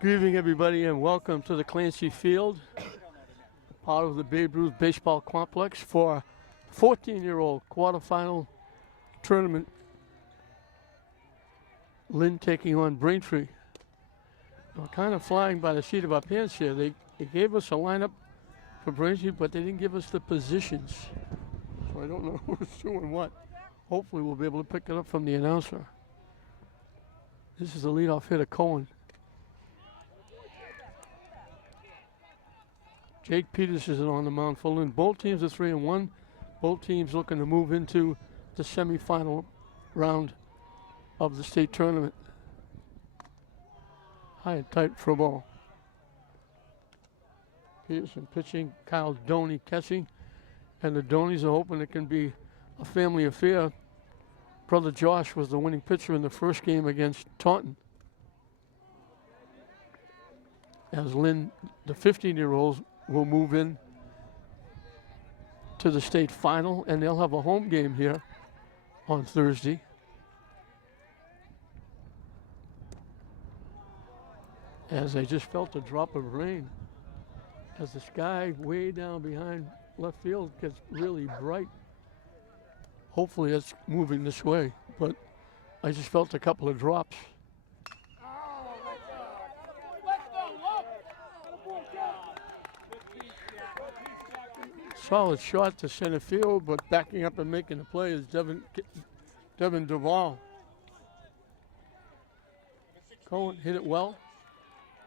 Good evening, everybody, and welcome to the Clancy Field, part of the Babe Ruth Baseball Complex for 14-year-old quarterfinal tournament. Lynn taking on Braintree. We're kind of flying by the seat of our pants here. They gave us a lineup for Braintree, but they didn't give us the positions. So I don't know who's doing what. Hopefully we'll be able to pick it up from the announcer. This is the leadoff hitter, Cohen. Jake Peters is on the mound for Lynn. Both teams are 3-1. Both teams looking to move into the semifinal round of the state tournament. High and tight for a ball. Peterson pitching, Kyle Doney catching. And the Doneys are hoping it can be a family affair. Brother Josh was the winning pitcher in the first game against Taunton. As Lynn, the 15-year-olds, will move in to the state final, and they'll have a home game here on Thursday. As I just felt a drop of rain, as the sky way down behind left field gets really bright. Hopefully it's moving this way, but I just felt a couple of drops. Solid shot to center field, but backing up and making the play is Devin Duvall. Cohen hit it well.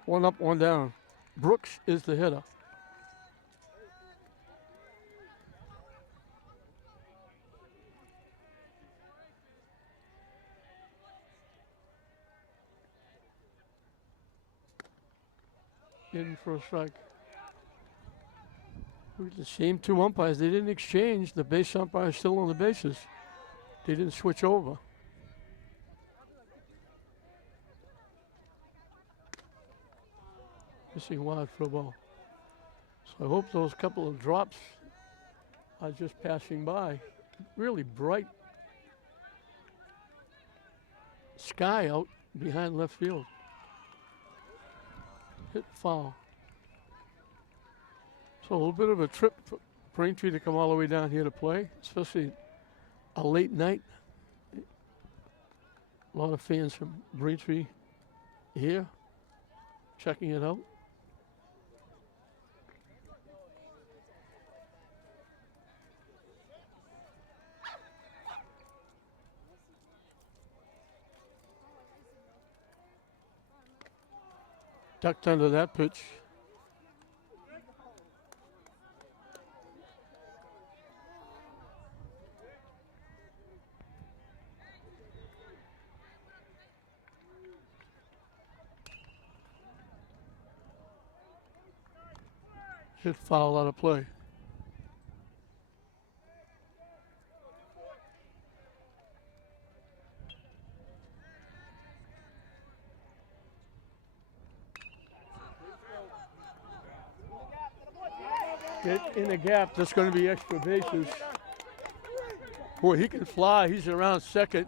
One up, one down. Brooks is the hitter. In for a strike. The same two umpires. They didn't exchange. The base umpire is still on the bases. They didn't switch over. Missing wide for a ball. So I hope those couple of drops are just passing by. Really bright sky out behind left field. Hit foul. So a little bit of a trip for Braintree to come all the way down here to play, especially a late night. A lot of fans from Braintree here checking it out. Ducked under that pitch. Hit foul out of play. Get in the gap. That's going to be extra bases. Boy, he can fly. He's around second.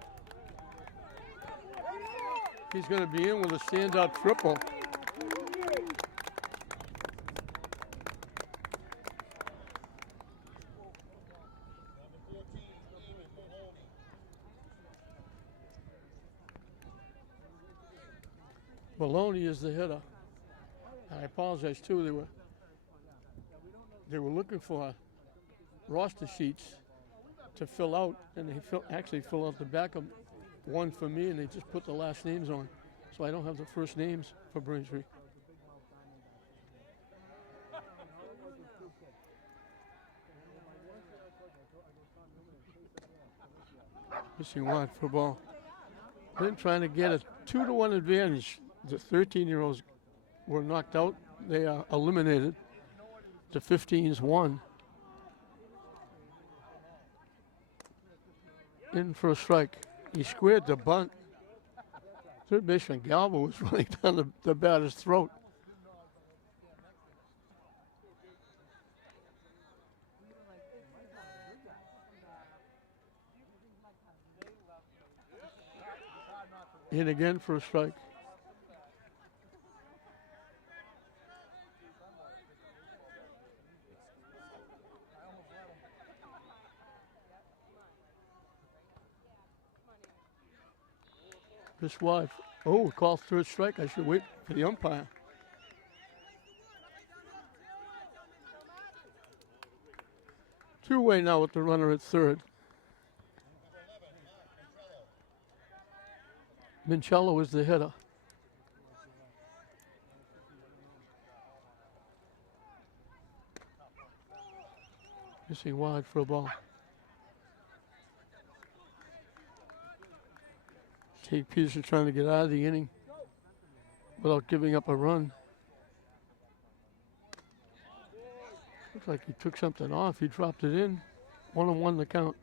He's going to be in with a stand-up triple. Maloney is the hitter. I apologize too. They were looking for roster sheets to fill out, and they actually fill out the backup one for me, and they just put the last names on, so I don't have the first names for Braintree. Missing wide for ball. Then trying to get a 2-1 advantage. The 13-year-olds were knocked out. They are eliminated. The 15's won. In for a strike. He squared the bunt. Third baseman Galvo was running down the batter's throat. In again for a strike. This wide. Oh, call third strike. I should wait for the umpire. Two-way now with the runner at third. Mincello is the hitter. Missing wide for a ball. Jake Peterson trying to get out of the inning without giving up a run. Looks like he took something off. He dropped it in. 1-1 the count.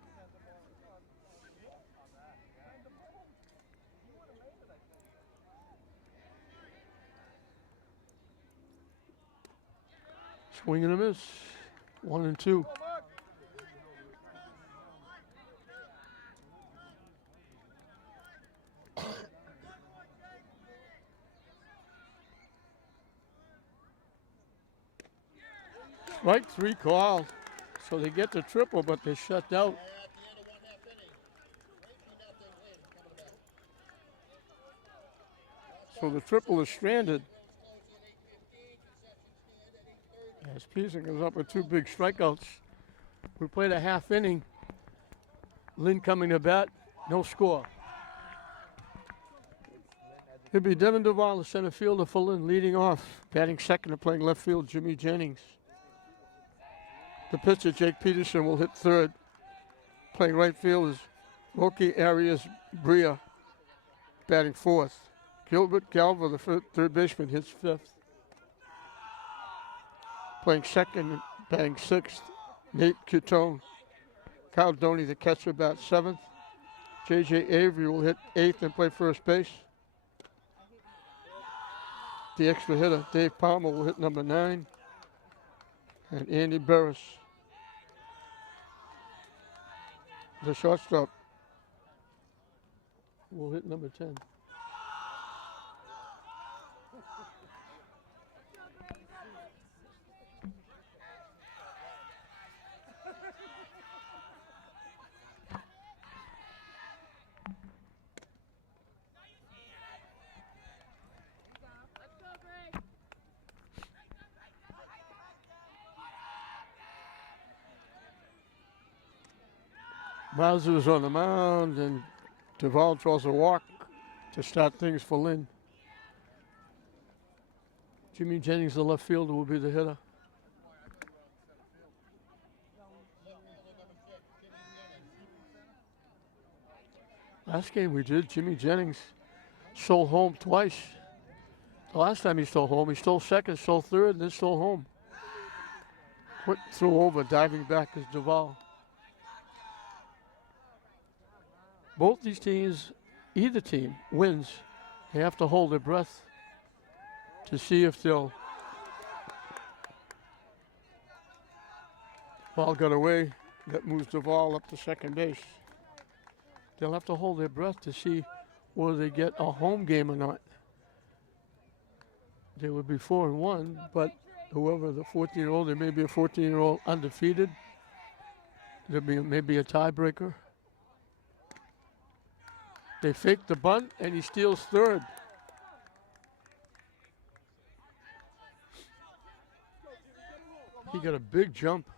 Swing and a miss. 1-2. Strike three called. So they get the triple, but they're shut out. So the triple is stranded. As Peterson comes up with two big strikeouts. We played a half inning. Lynn coming to bat, no score. It'll be Devin Duval, the center fielder for Lynn, leading off. Batting second and playing left field, Jimmy Jennings. The pitcher, Jake Peterson, will hit third. Playing right field is Loki Arias Bria, batting fourth. Gilbert Galva, the third baseman, hits fifth. Playing second and batting sixth, Nate Cutone. Kyle Doney, the catcher, bats seventh. J.J. Avery will hit eighth and play first base. The extra hitter, Dave Palmer, will hit number 9. And Andy Burris, the shortstop, will hit number 10. Mazza is on the mound, and Duval draws a walk to start things for Lynn. Jimmy Jennings, the left fielder, will be the hitter. Last game we did, Jimmy Jennings stole home twice. The last time he stole home, he stole second, stole third, and then stole home. Quick throw over, diving back is Duval. Both these teams, either team wins, they have to hold their breath to see if they'll. Ball got away. That moves the ball up to second base. They'll have to hold their breath to see whether they get a home game or not. They would be 4-1, but whoever the 14-year-old, there may be a 14-year-old undefeated. There'll be maybe a tiebreaker. They fake the bunt, and he steals third. He got a big jump.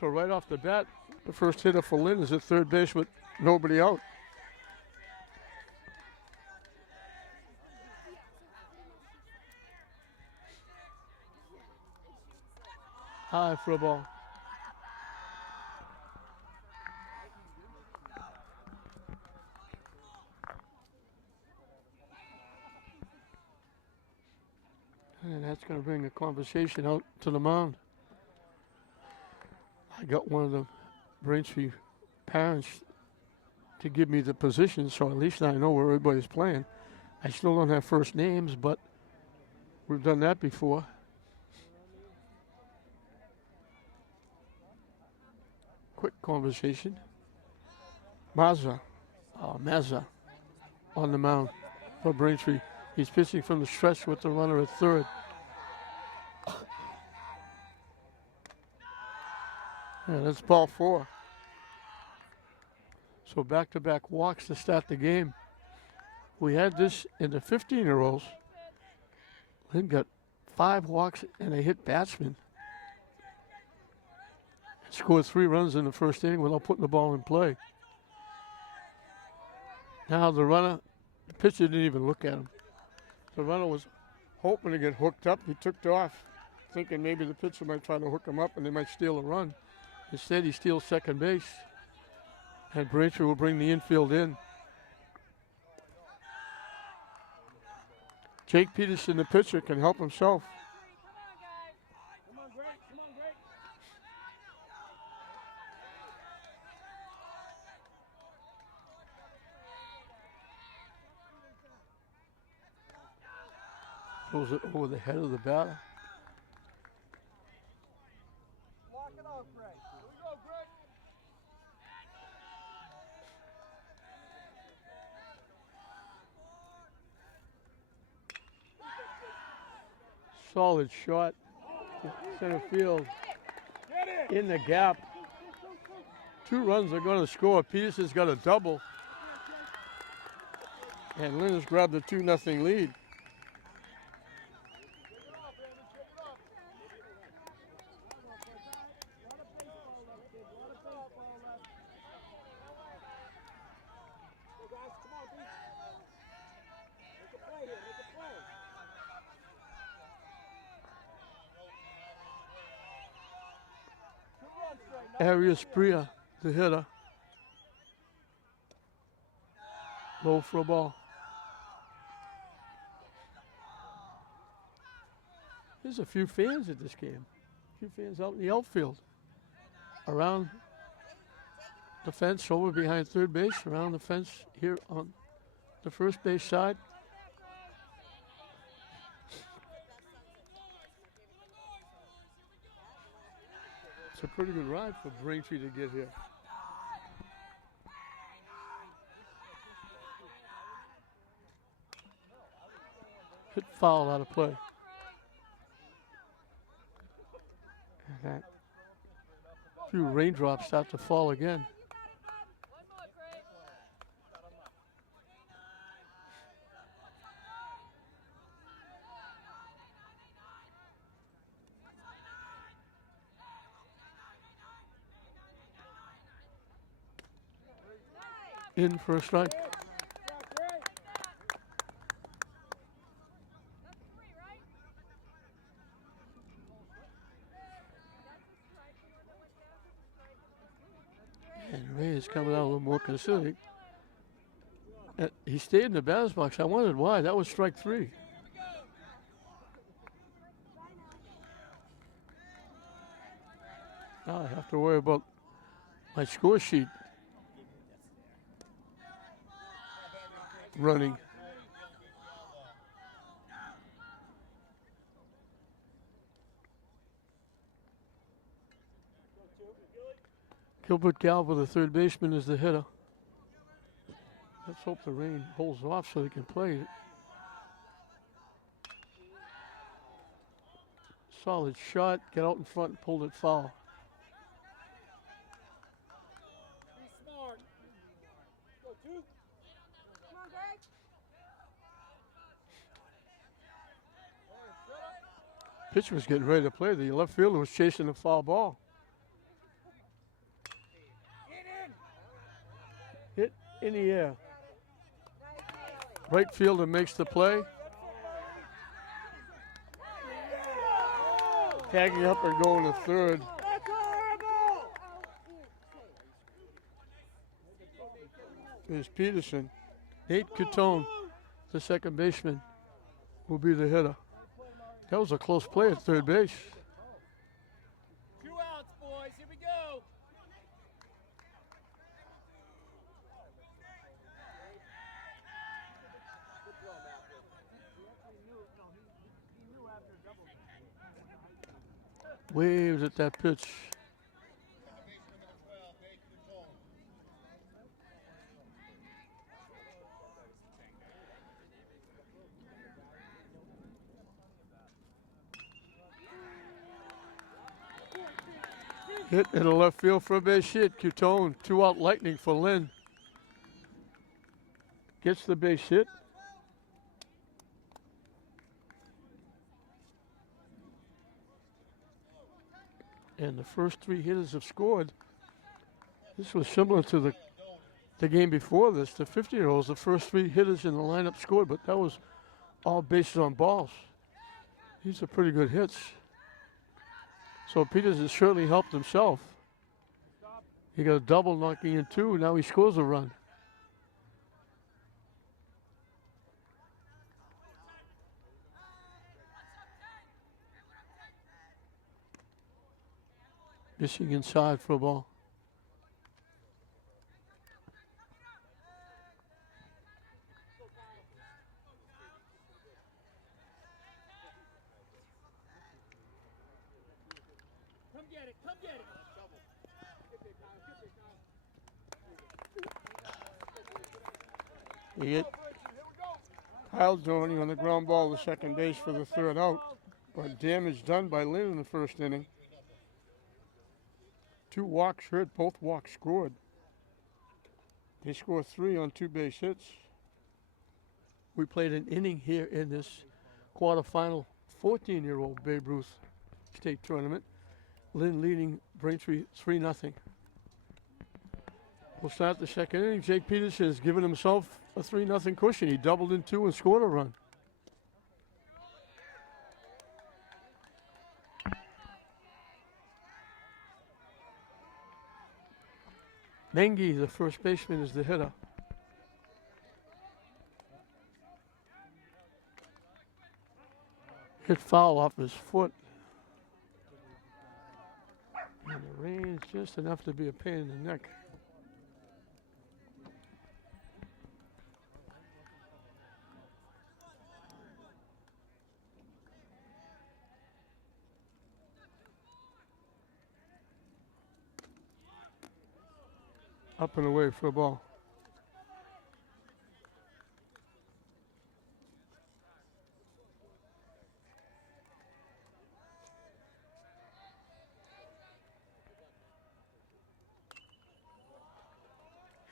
So right off the bat, the first hitter for Lynn is at third base with nobody out. High for a ball. And that's going to bring the conversation out to the mound. I got one of the Braintree parents to give me the position, so at least I know where everybody's playing. I still don't have first names, but we've done that before. Quick conversation. Mazza on the mound for Braintree. He's pitching from the stretch with the runner at third. Yeah, that's ball 4. So back-to-back walks to start the game. We had this in the 15-year-olds. Lynn got 5 walks and a hit batsman. Scored 3 runs in the first inning without putting the ball in play. Now the runner, the pitcher didn't even look at him. The runner was hoping to get hooked up. He took off, thinking maybe the pitcher might try to hook him up and they might steal a run. Instead, he steals second base. And Braintree will bring the infield in. Jake Peterson, the pitcher, can help himself. Throws it over the head of the batter. Lock it up, Greg. Here we go, Greg. Solid shot to center field. In the gap. 2 runs are going to score. Peterson's got a double. And Lynn has grabbed the 2-0 lead. Arias Bria, the hitter. Low for a ball. There's a few fans at this game. A few fans out in the outfield. Around the fence, over behind third base, around the fence here on the first base side. It's a pretty good ride for Braintree to get here. Hit foul out of play. And that few raindrops start to fall again. In for a strike. And Ray is coming out a little more considerate. He stayed in the batter's box. I wondered why. That was strike 3. Now I have to worry about my score sheet running. Gilbert Galva, the third baseman, is the hitter. Let's hope the rain holds off so they can play it. Solid shot, get out in front and pulled it foul. Be smart. Go 2. Come on, Greg. Pitcher was getting ready to play. The left fielder was chasing the foul ball. Hit in the air. Right fielder makes the play. Tagging up and going to third. Is Peterson. Nate Coutone, the second baseman, will be the hitter. That was a close play at third base. 2 outs, boys. Here we go. Waves at that pitch. Hit in the left field for a base hit. Coutone, 2-out lightning for Lynn. Gets the base hit. And the first 3 hitters have scored. This was similar to the game before this. The 50-year-olds, the first 3 hitters in the lineup scored, but that was all bases on balls. These are pretty good hits. So Peters has certainly helped himself. He got a double knocking in 2. Now he scores a run. Missing inside for a ball. Come get it. Come get it. You get Kyle joining on the ground ball to second base for the 3rd out. But damage done by Lynn in the first inning. 2 walks hurt, both walks scored. They scored 3 on 2 base hits. We played an inning here in this quarterfinal 14-year-old Babe Ruth state tournament. Lynn leading Braintree 3-0. We'll start the second inning. Jake Peters has given himself a 3-0 cushion. He doubled in 2 and scored a run. Mengi, the first baseman, is the hitter. Hit foul off his foot. And the rain's just enough to be a pain in the neck. Up and away for a ball.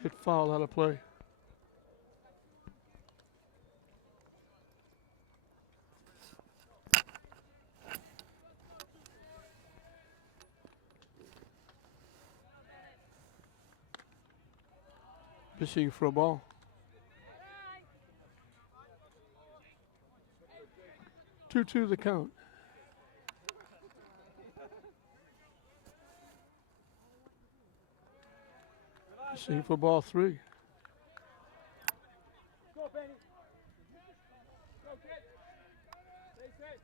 Hit foul out of play. Pitching for a ball. Two the count. Pitching for ball 3. Go, Benny. Go, kid. Stay safe.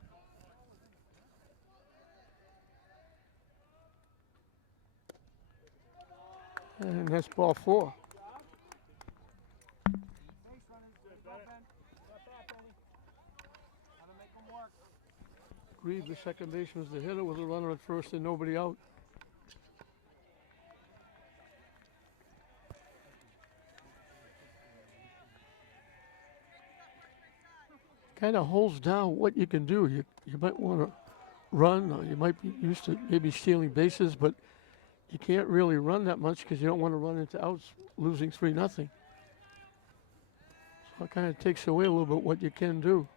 And that's ball 4. Reed, the second baseman, was the hitter with a runner at first and nobody out. Kind of holds down what you can do. You might want to run, or you might be used to maybe stealing bases, but you can't really run that much because you don't want to run into outs losing 3-0. So it kind of takes away a little bit what you can do.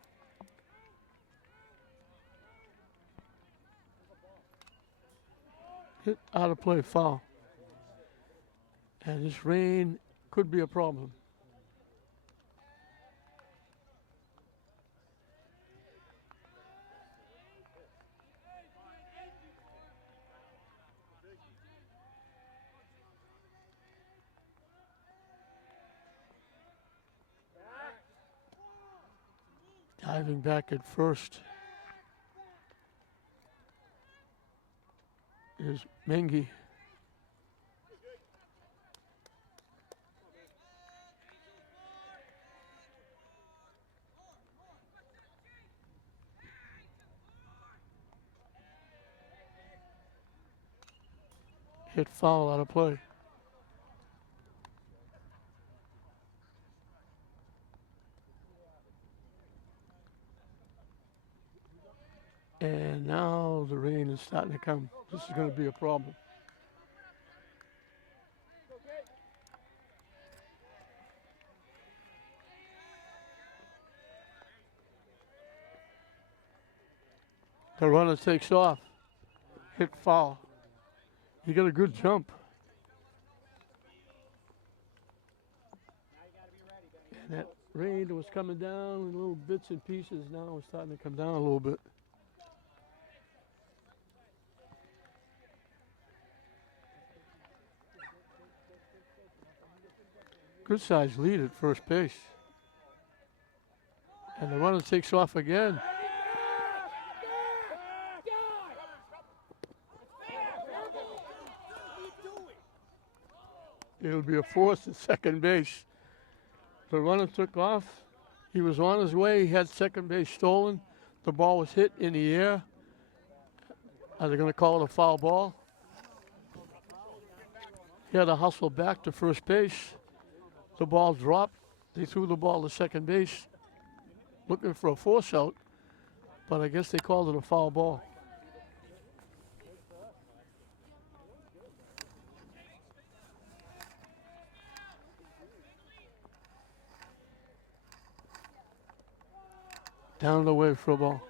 Hit out of play, foul. And this rain could be a problem. Diving back at first is Mengi. Hit foul out of play. And now the rain is starting to come. This is going to be a problem. The runner takes off. Hit foul. He got a good jump. And that rain was coming down in little bits and pieces. Now it's starting to come down a little bit. Good sized lead at first base. And the runner takes off again. It'll be a force at second base. The runner took off. He was on his way. He had second base stolen. The ball was hit in the air. Are they going to call it a foul ball? He had to hustle back to first base. The ball dropped. They threw the ball to second base, looking for a force out, but I guess they called it a foul ball. Down the way for a ball.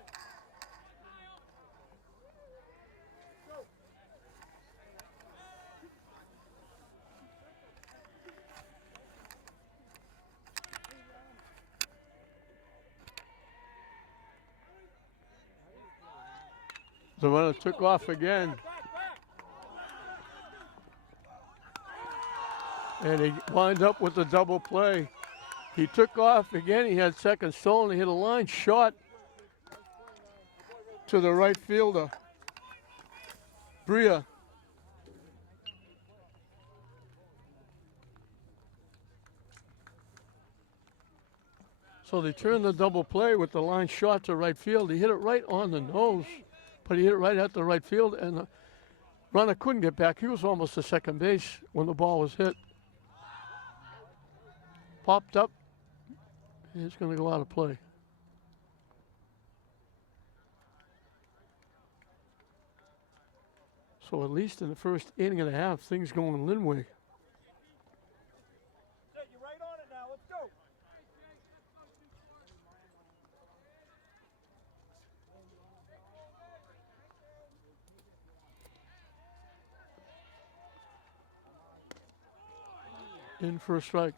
The runner took off again. And he wound up with a double play. He took off again. He had second stolen. He hit a line shot to the right fielder, Bria. So they turned the double play with the line shot to right field. He hit it right on the nose, but he hit it right at the right field, and the runner couldn't get back. He was almost to second base when the ball was hit. Popped up. It's going to go out of play. So at least in the first inning and a half, things going Lynn way. You're right on it now. Let's go. In for a strike.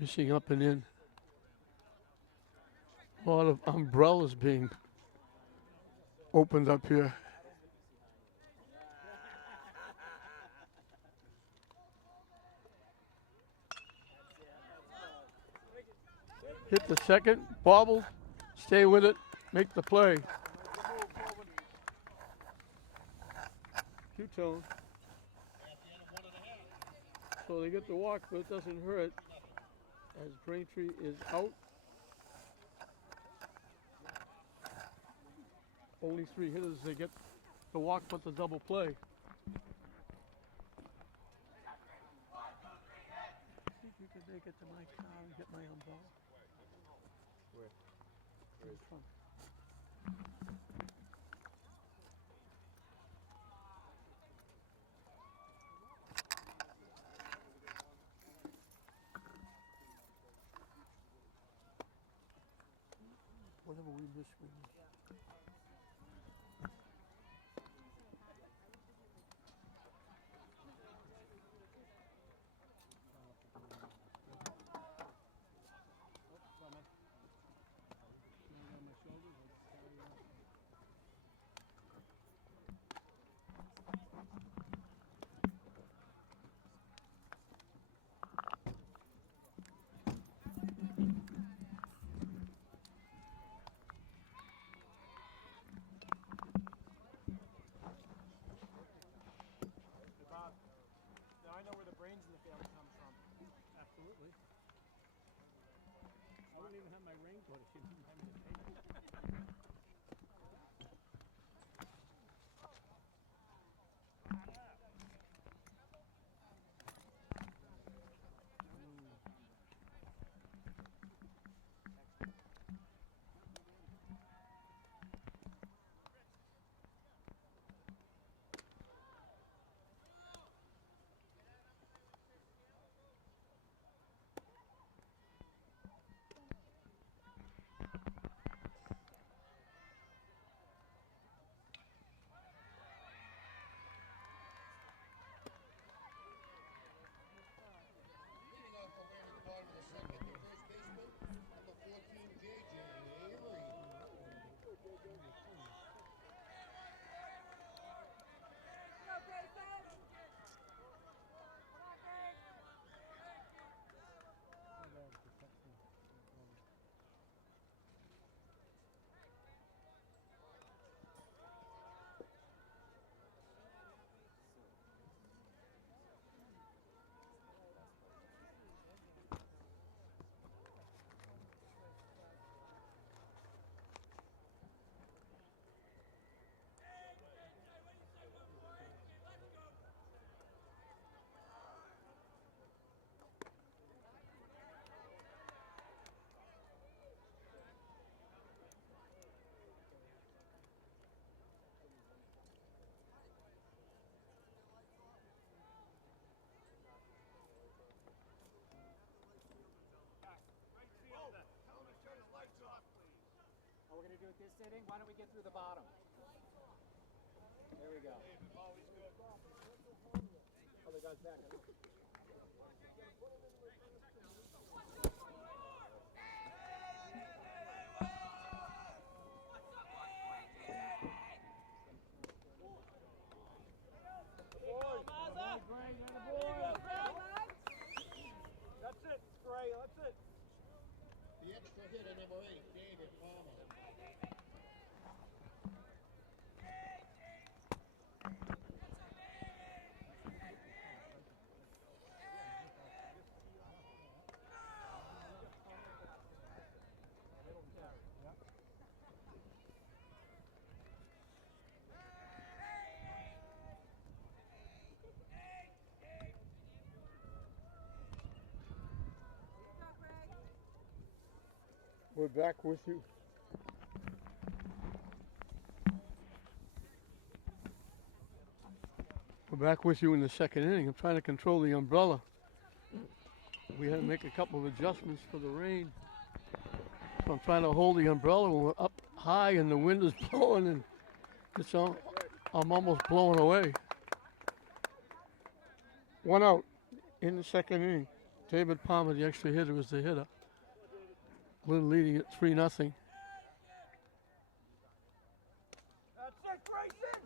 Missing up and in. A lot of umbrellas being opened up here. Hit the second, bobble, stay with it, make the play. Two-tone. So they get the walk, but it doesn't hurt as Braintree is out. Only 3 hitters, they get the walk but the double play. Think you could make it to my car and get my umbrella? Where? Where is it? Whatever we miss, we miss. Now I know where the brains in the family come from. Absolutely. I wouldn't even have my raincoat if you didn't have me to take it. we're going to do it this inning. Why don't we get through the bottom? There we go. Other guys back. That's it, Gray. That's it. The extra hitter, number 8, David Palmer. We're back with you. We're back with you in the second inning. I'm trying to control the umbrella. We had to make a couple of adjustments for the rain. So I'm trying to hold the umbrella when we're up high and the wind is blowing and it's all, I'm almost blown away. 1 out in the second inning. David Palmer, the extra hitter, was the hitter. Lynn leading at 3-0. That's it, Grayson!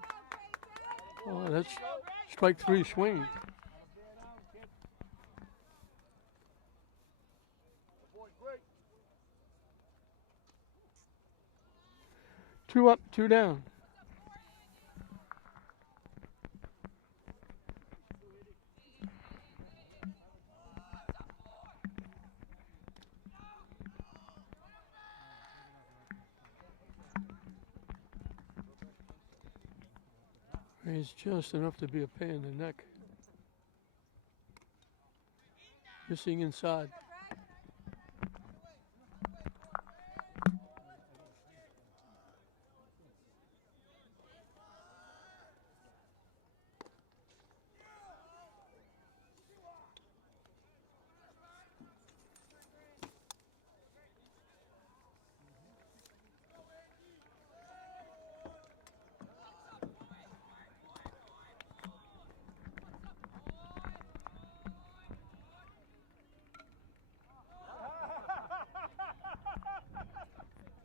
Oh, that's strike 3 swing. Two up, 2 down. He's just enough to be a pain in the neck. Missing inside.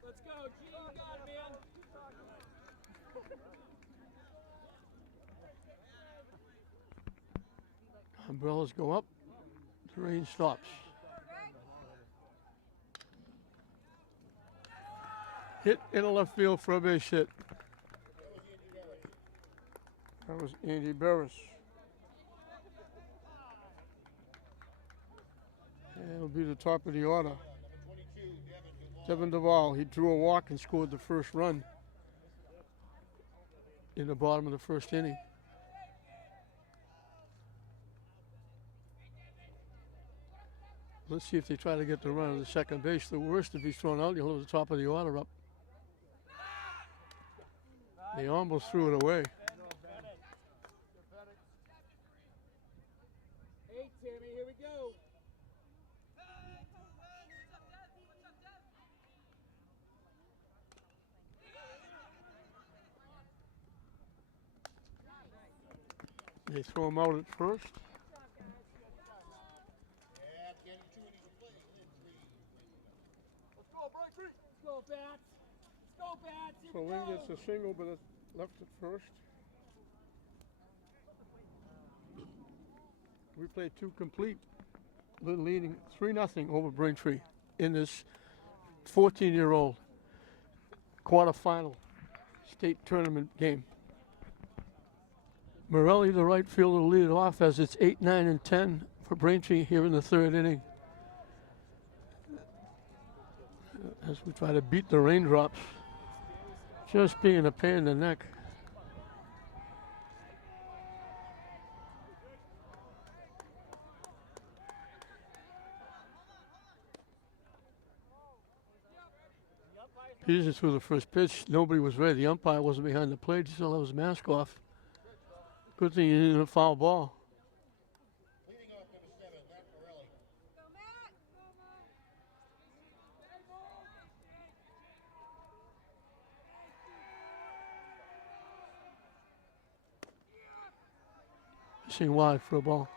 Let's go, G. You got it, man. Umbrellas go up. The rain stops. Hit in the left field for a base hit. That was Andy Barris. And it'll be the top of the order. Devin Duvall, he drew a walk and scored the first run in the bottom of the first inning. Let's see if they try to get the run on the second base. The worst, if he's thrown out, you'll have the top of the order up. They almost threw it away. Hey, Timmy, here we go. They throw him out at first. Let's go, Braintree. Let's go, Bats. Let's go, Bats. Here So we Lynn go. gets a single, but it's left at first. We played 2 complete. Lynn leading 3-0 over Braintree in this 14-year-old quarterfinal state tournament game. Morelli, the right fielder, will lead it off as it's 8, 9, and 10 for Braintree here in the third inning. As we try to beat the raindrops, just being a pain in the neck. Peters threw the first pitch. Nobody was ready. The umpire wasn't behind the plate. He still had his mask off. Good thing he didn't hit a foul ball. Leading off number 7, Matt Morelli. Missing wide for a ball.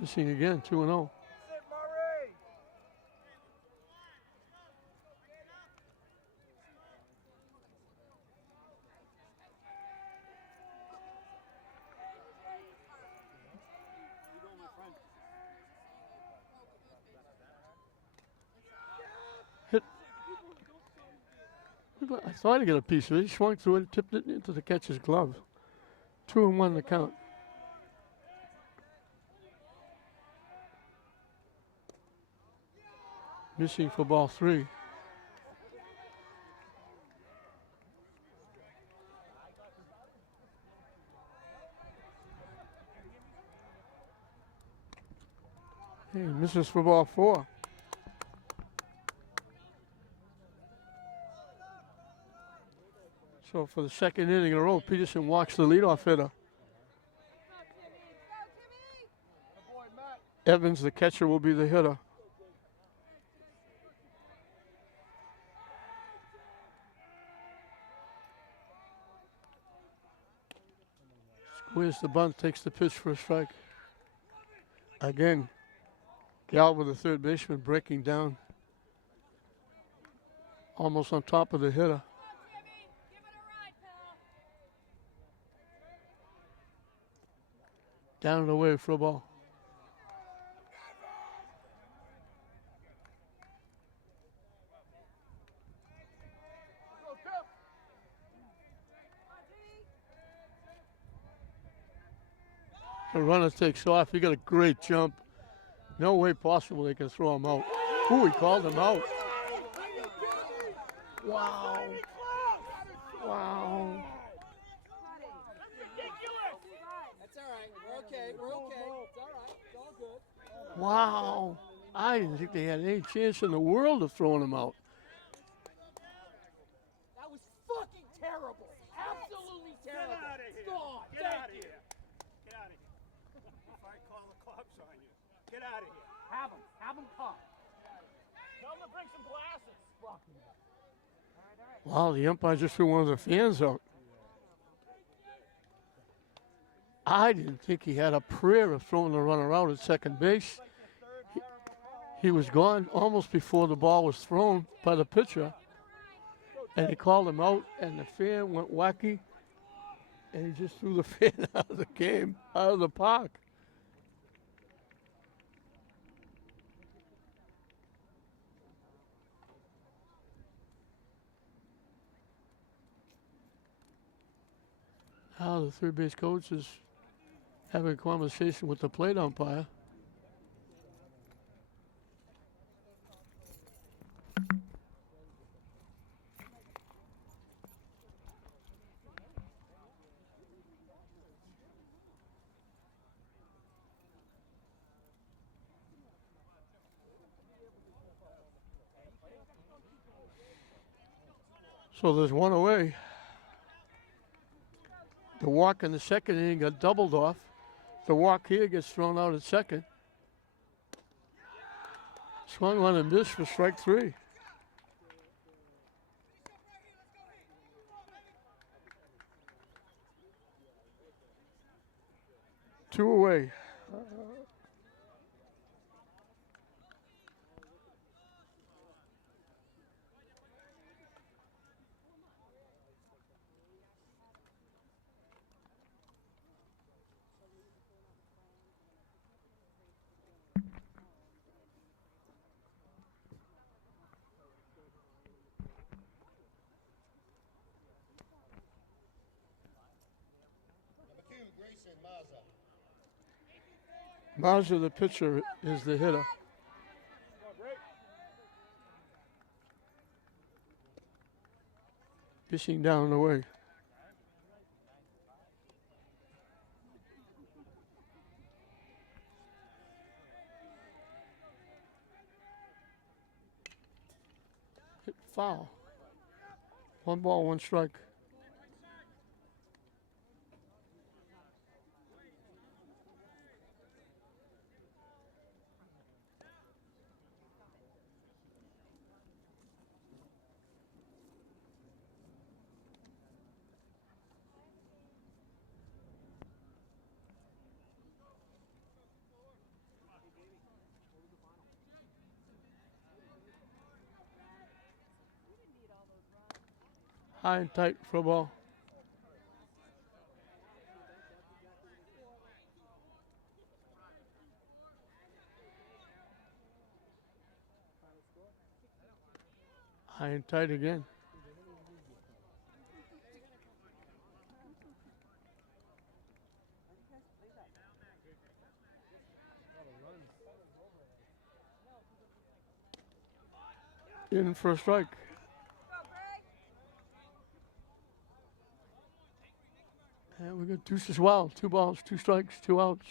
Missing again, 2-0. Hit. I thought he'd get a piece of it. He swung through it, tipped it into the catcher's glove. 2-1 the count. Missing for ball 3. Hey, misses for ball 4. So for the second inning in a row, Peterson walks the leadoff hitter. Evans, the catcher, will be the hitter. Squares the bunt, takes the pitch for a strike. Again, Galva, the third baseman, breaking down. Almost on top of the hitter. Down and away for a ball. The runner takes off. He got a great jump. No way possible they can throw him out. Ooh, he called him out. Wow. Wow. That's all right. We're okay. We're okay. It's all right. It's all good. Wow. I didn't think they had any chance in the world of throwing him out. That was fucking terrible. Absolutely terrible. Get out of here. Gone. Get out of here. Get out of here. If I call the cops on you, get out of here. Have him. Have him come. Tell him to bring some glasses. Wow, the umpire just threw one of the fans out. I didn't think he had a prayer of throwing the runner out at second base. He was gone almost before the ball was thrown by the pitcher. And he called him out, and the fan went wacky. And he just threw the fan out of the game, out of the park. Now the third base coach is having a conversation with the plate umpire. So there's one away. The walk in the second inning got doubled off. The walk here gets thrown out at second. Swung on and missed for strike 3. Two away. Mazza, the pitcher, is the hitter. Pitching down the way. Hit foul. 1 ball, 1 strike. High and tight for a ball. High and tight again. In for a strike. And we got deuces wild. 2 balls, 2 strikes, 2 outs.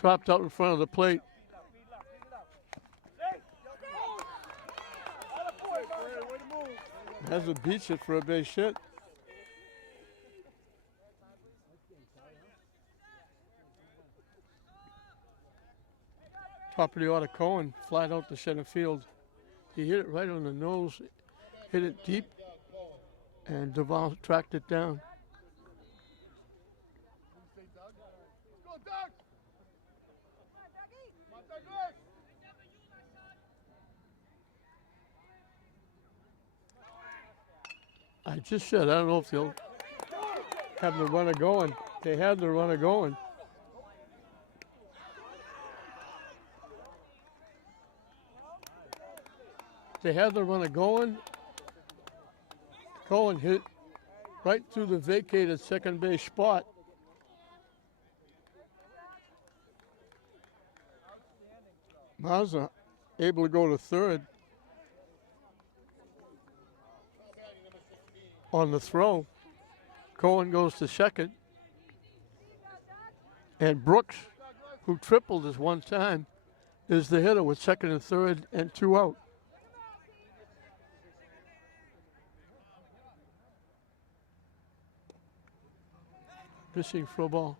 Dropped out in front of the plate. Has a beats it for a base hit. Top of the order, Cohen, flat out to center field. He hit it right on the nose, hit it deep, and Duval tracked it down. I just said, I don't know if they'll have the runner going. They had the runner going. They had the runner going. Cohen hit right through the vacated second base spot. Mazza able to go to third on the throw. Cohen goes to second. And Brooks, who tripled this one time, is the hitter with second and third and 2 out. Missing for a ball.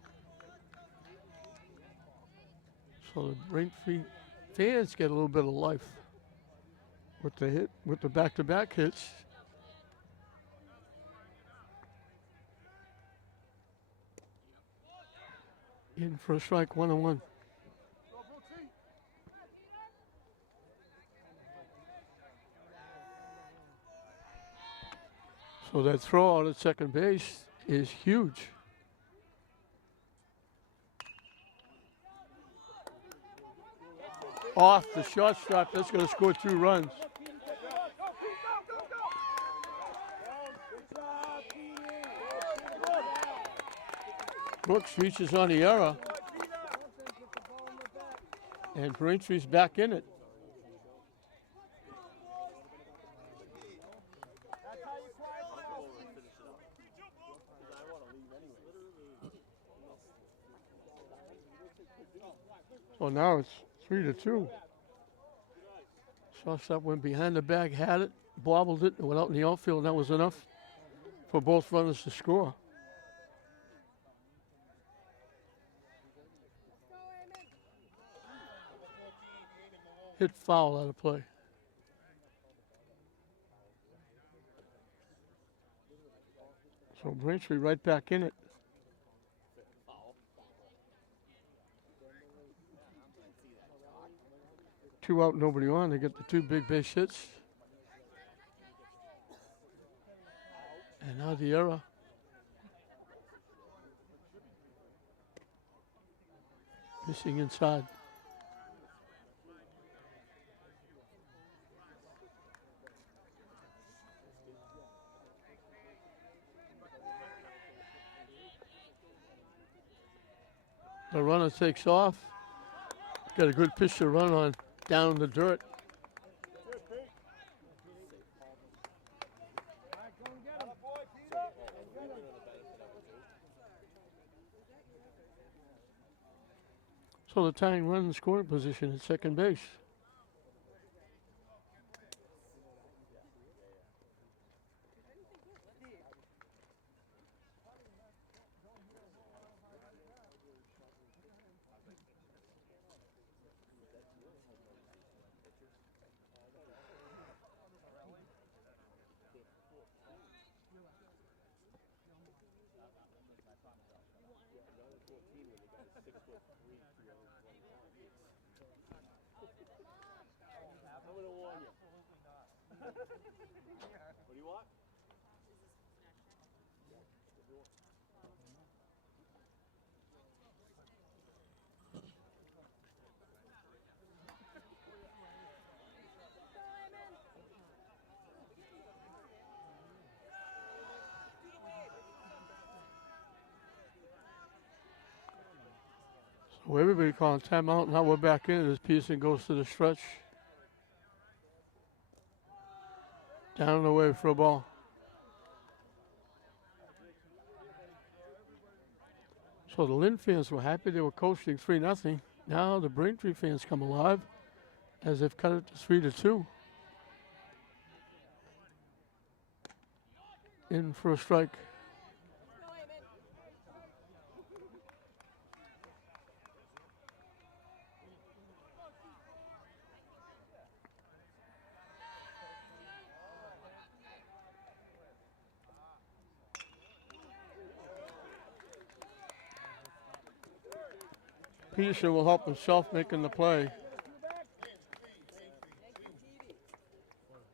So the Braintree fans get a little bit of life with the hit, with the back-to-back hits. In for a strike, 1-1. So that throw out at second base is huge. Off the shortstop, that's going to score 2 runs. Brooks reaches on the error. And Braintree's back in it. So now it's 3-2. Shortstop went behind the bag, had it, bobbled it, and went out in the outfield. That was enough for both runners to score. Hit foul out of play. So Braintree right back in it. Two out, nobody on. They get the 2 big base hits. And now the error. Missing inside. The runner takes off. Got a good pitch to run on down in the dirt. So the tying run in scoring position at second base. What do you want? So everybody calling timeout. Now we're back in as Pearson goes to the stretch. Down and away for a ball. So the Lynn fans were happy they were coasting 3-0. Now the Braintree fans come alive as they've cut it to 3-2. In for a strike. Peterson will help himself making the play.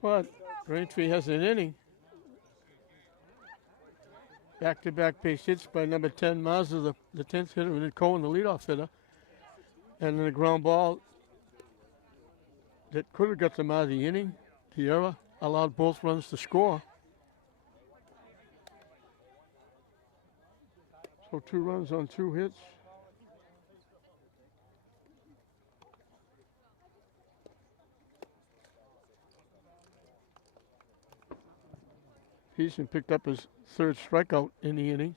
But Braintree has an inning. Back-to-back base hits by number 10, Mazza, the 10th hitter, and then Cohen, the leadoff hitter. And then a ground ball that could have got them out of the inning. The error allowed both runs to score. So 2 runs on 2 hits. Pearson picked up his 3rd strikeout in the inning.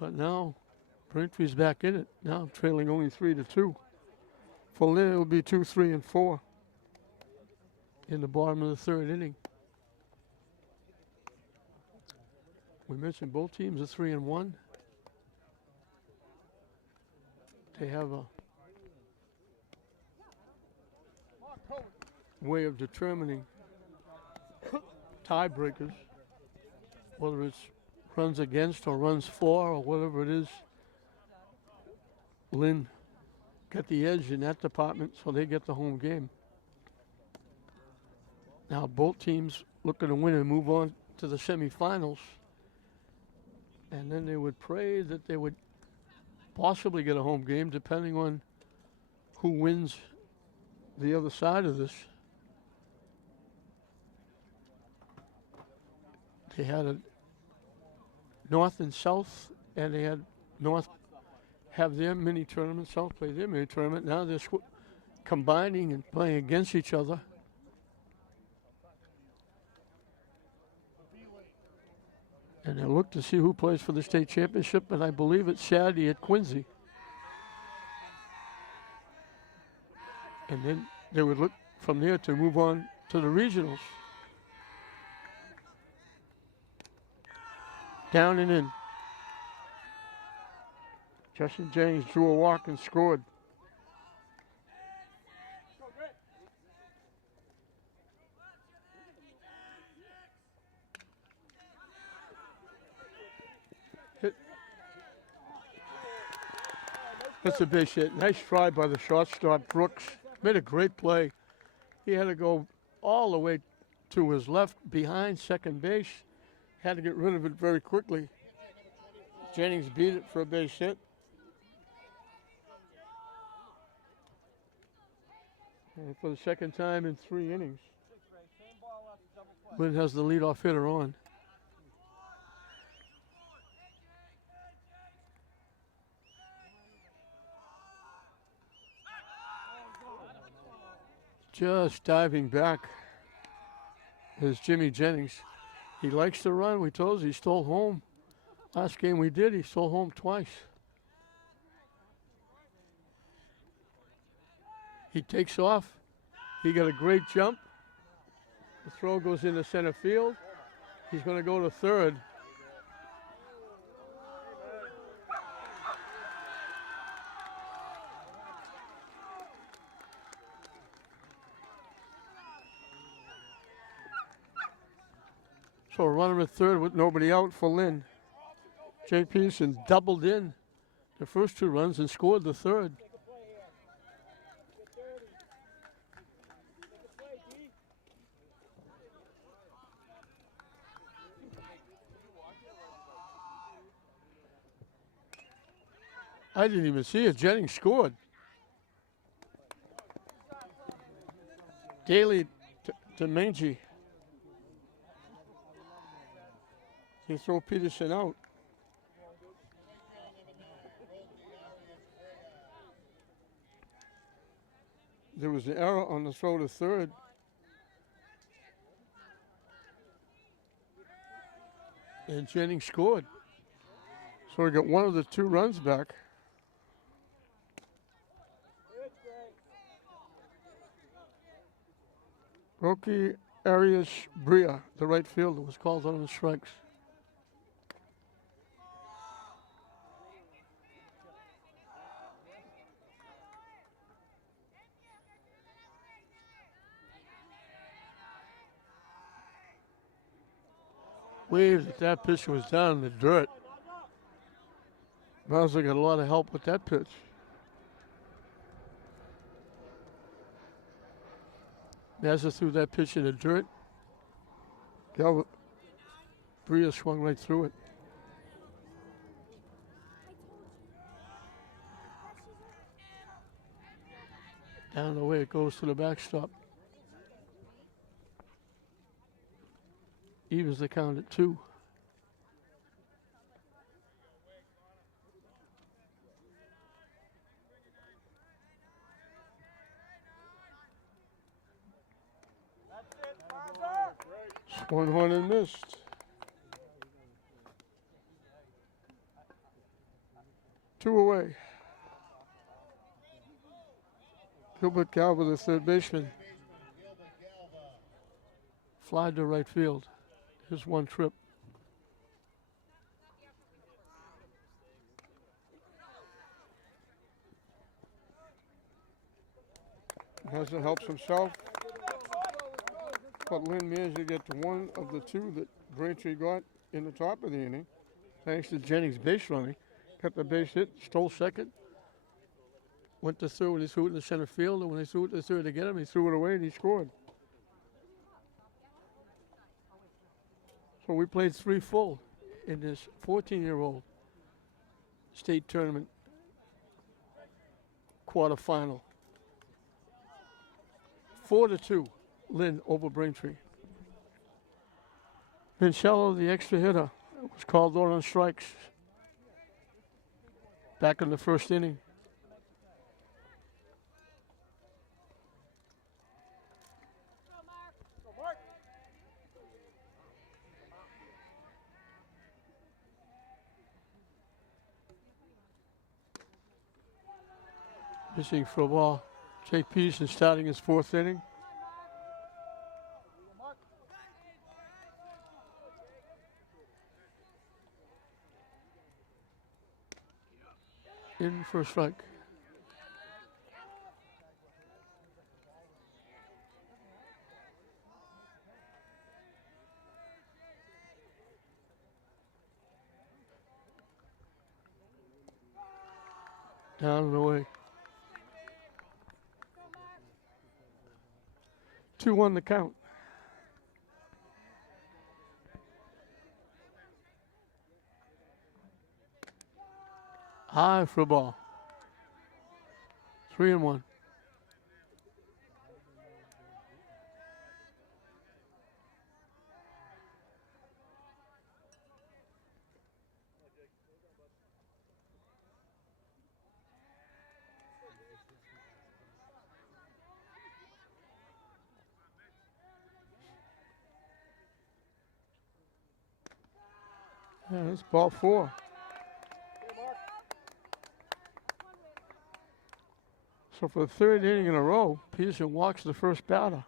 But now Braintree's back in it. Now trailing only 3-2. For Lynn, it will be 2, 3, and 4 in the bottom of the 3rd inning. We mentioned both teams are 3-1. They have a way of determining tiebreakers, whether it's runs against or runs for or whatever it is. Lynn got the edge in that department, so they get the home game. Now both teams looking to win and move on to the semifinals. And then they would pray that they would possibly get a home game depending on who wins the other side of this. They had a North and South, and they had North have their mini tournament, South play their mini tournament. Now they're combining and playing against each other. And they look to see who plays for the state championship, and I believe it's Saturday at Quincy. And then they would look from there to move on to the regionals. Down and in. Justin Jennings drew a walk and scored. Hit. That's a base hit. Nice try by the shortstop, Brooks. Made a great play. He had to go all the way to his left behind second base. Had to get rid of it very quickly. Jennings beat it for a base hit. And for the second time in 3 innings, Lynn has the leadoff hitter on. Just diving back is Jimmy Jennings. He likes to run. We told us he stole home. Last game we did, he stole home twice. He takes off. He got a great jump. The throw goes into center field. He's going to go to third. So a runner at third with nobody out for Lynn. Jay Peterson doubled in the first 2 runs and scored the third. I didn't even see it. Jennings scored. Daly to Mangy. They throw Peterson out. There was an error on the throw to third. And Jennings scored. So we got one of the 2 runs back. Rocky Arias Bria, the right fielder, was called on the strikes. Waves that pitch was down in the dirt. Bowser got a lot of help with that pitch. Mazza threw that pitch in the dirt. Bria swung right through it. Down the way it goes to the backstop. Evens the count at 2. Swung one and missed. Two away. Gilbert Galva, the third baseman. Fly to right field. His one trip. Hasn't helped himself. But Lynn managed to get to one of the 2 that Braintree got in the top of the inning. Thanks to Jennings' base running. Got the base hit, stole second. Went to third when he threw it in the center field, and when they threw it to third to get him, he threw it away and he scored. So we played 3 full in this 14-year-old state tournament quarterfinal. 4-2, Lynn over Braintree. Vincello, the extra hitter, was called on strikes back in the first inning. Missing for a ball. Jake Peterson starting his 4th inning. In for a strike. Down and away. 2-1 the count. High for a ball. 3-1. Yeah, that's ball 4. So for the 3rd inning in a row, Peterson walks the first batter.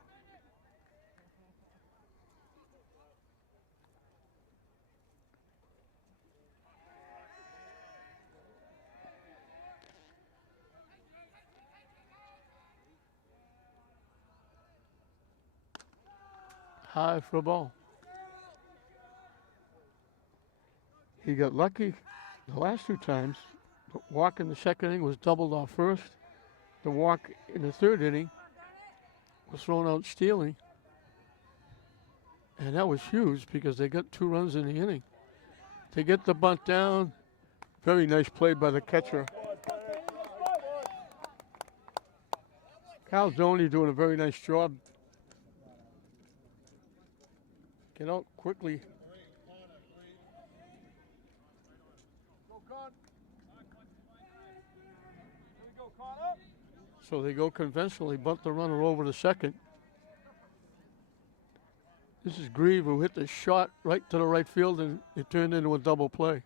High for a ball. He got lucky the last 2 times. The walk in the 2nd inning was doubled off first. The walk in the 3rd inning was thrown out stealing. And that was huge because they got 2 runs in the inning. To get the bunt down, very nice play by the catcher, Cal's only doing a very nice job. Get out quickly. Go, Con. Here we go, Con. Up. So they go conventionally, bunt the runner over to second. This is Grieve who hit the shot right to the right field and it turned into a double play.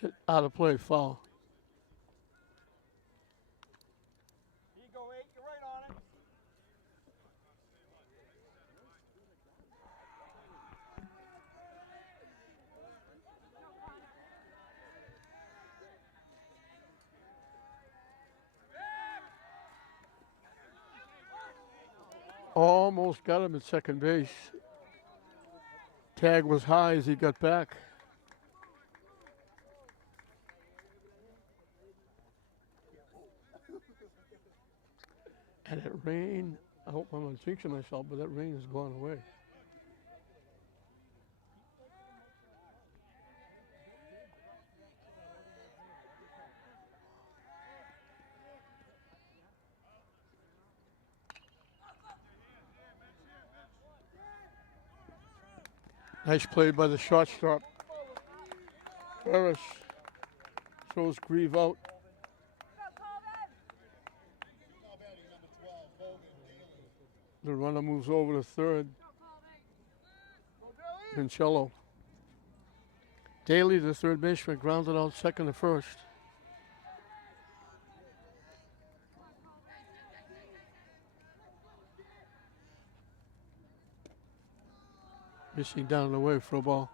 Hit out of play, foul. Here you go, 8. You're right on it. Almost got him at second base. Tag was high as he got back. And it rained. I hope I'm not jinxing myself, but that rain has gone away. Nice play by the shortstop. Harris throws Grieve out. The runner moves over to third. Vincello. Daly, the third baseman, grounded out second to first. Missing down the way for a ball.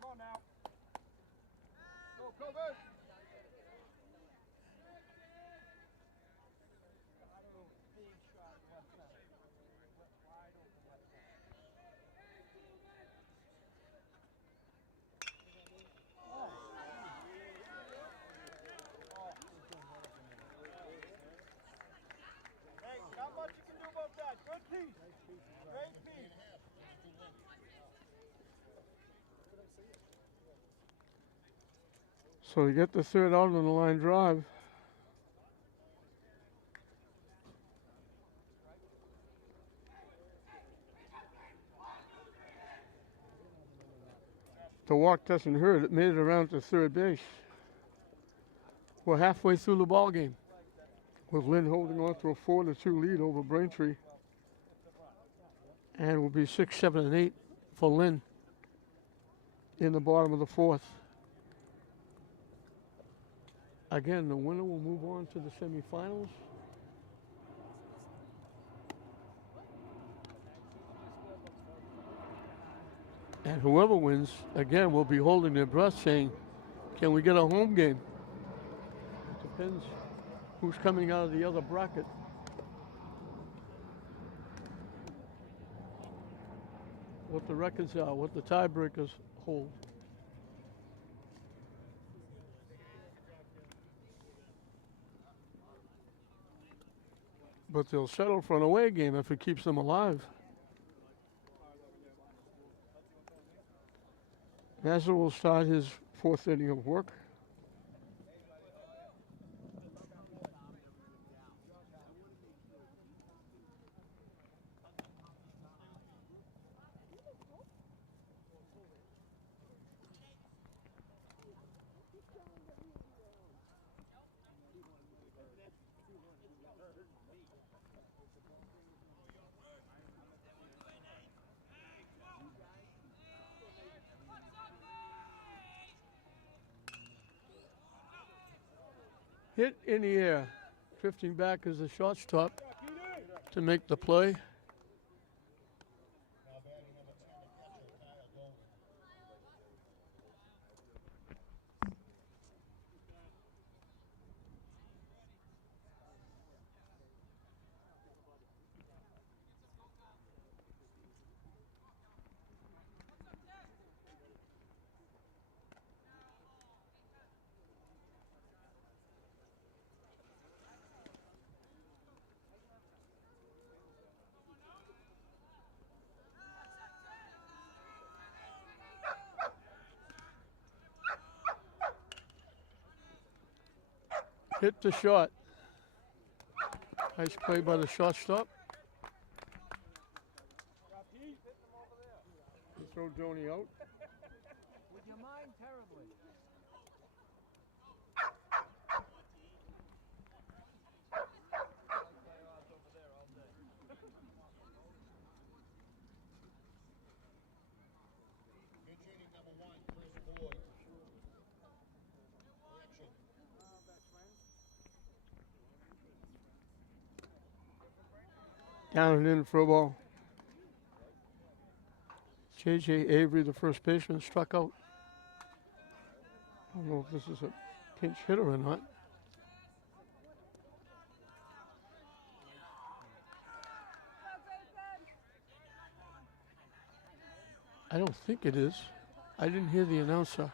Come on now. Go, Kobe. Hey, not much you can do about that. Good piece. Great piece. So you get the third out on the line drive. The walk doesn't hurt. It made it around to third base. We're halfway through the ball game, with Lynn holding on to a 4-2 lead over Braintree. And it will be 6, 7, and 8 for Lynn in the bottom of the fourth. Again, the winner will move on to the semifinals. And whoever wins, again, will be holding their breath saying, can we get a home game? It depends who's coming out of the other bracket. What the records are, what the tiebreakers hold. But they'll settle for an away game if it keeps them alive. Mazza will start his fourth inning of work. Hit in the air. Drifting back is the shortstop to make the play. Hit the shot. Nice play by the shortstop. He throw Doney out. Would you mind terribly? Pitch hitting number 1, Chris Boyd. Action. Down and in for a ball. J.J. Avery, the first baseman, struck out. I don't know if this is a pinch hitter or not. I don't think it is. I didn't hear the announcer.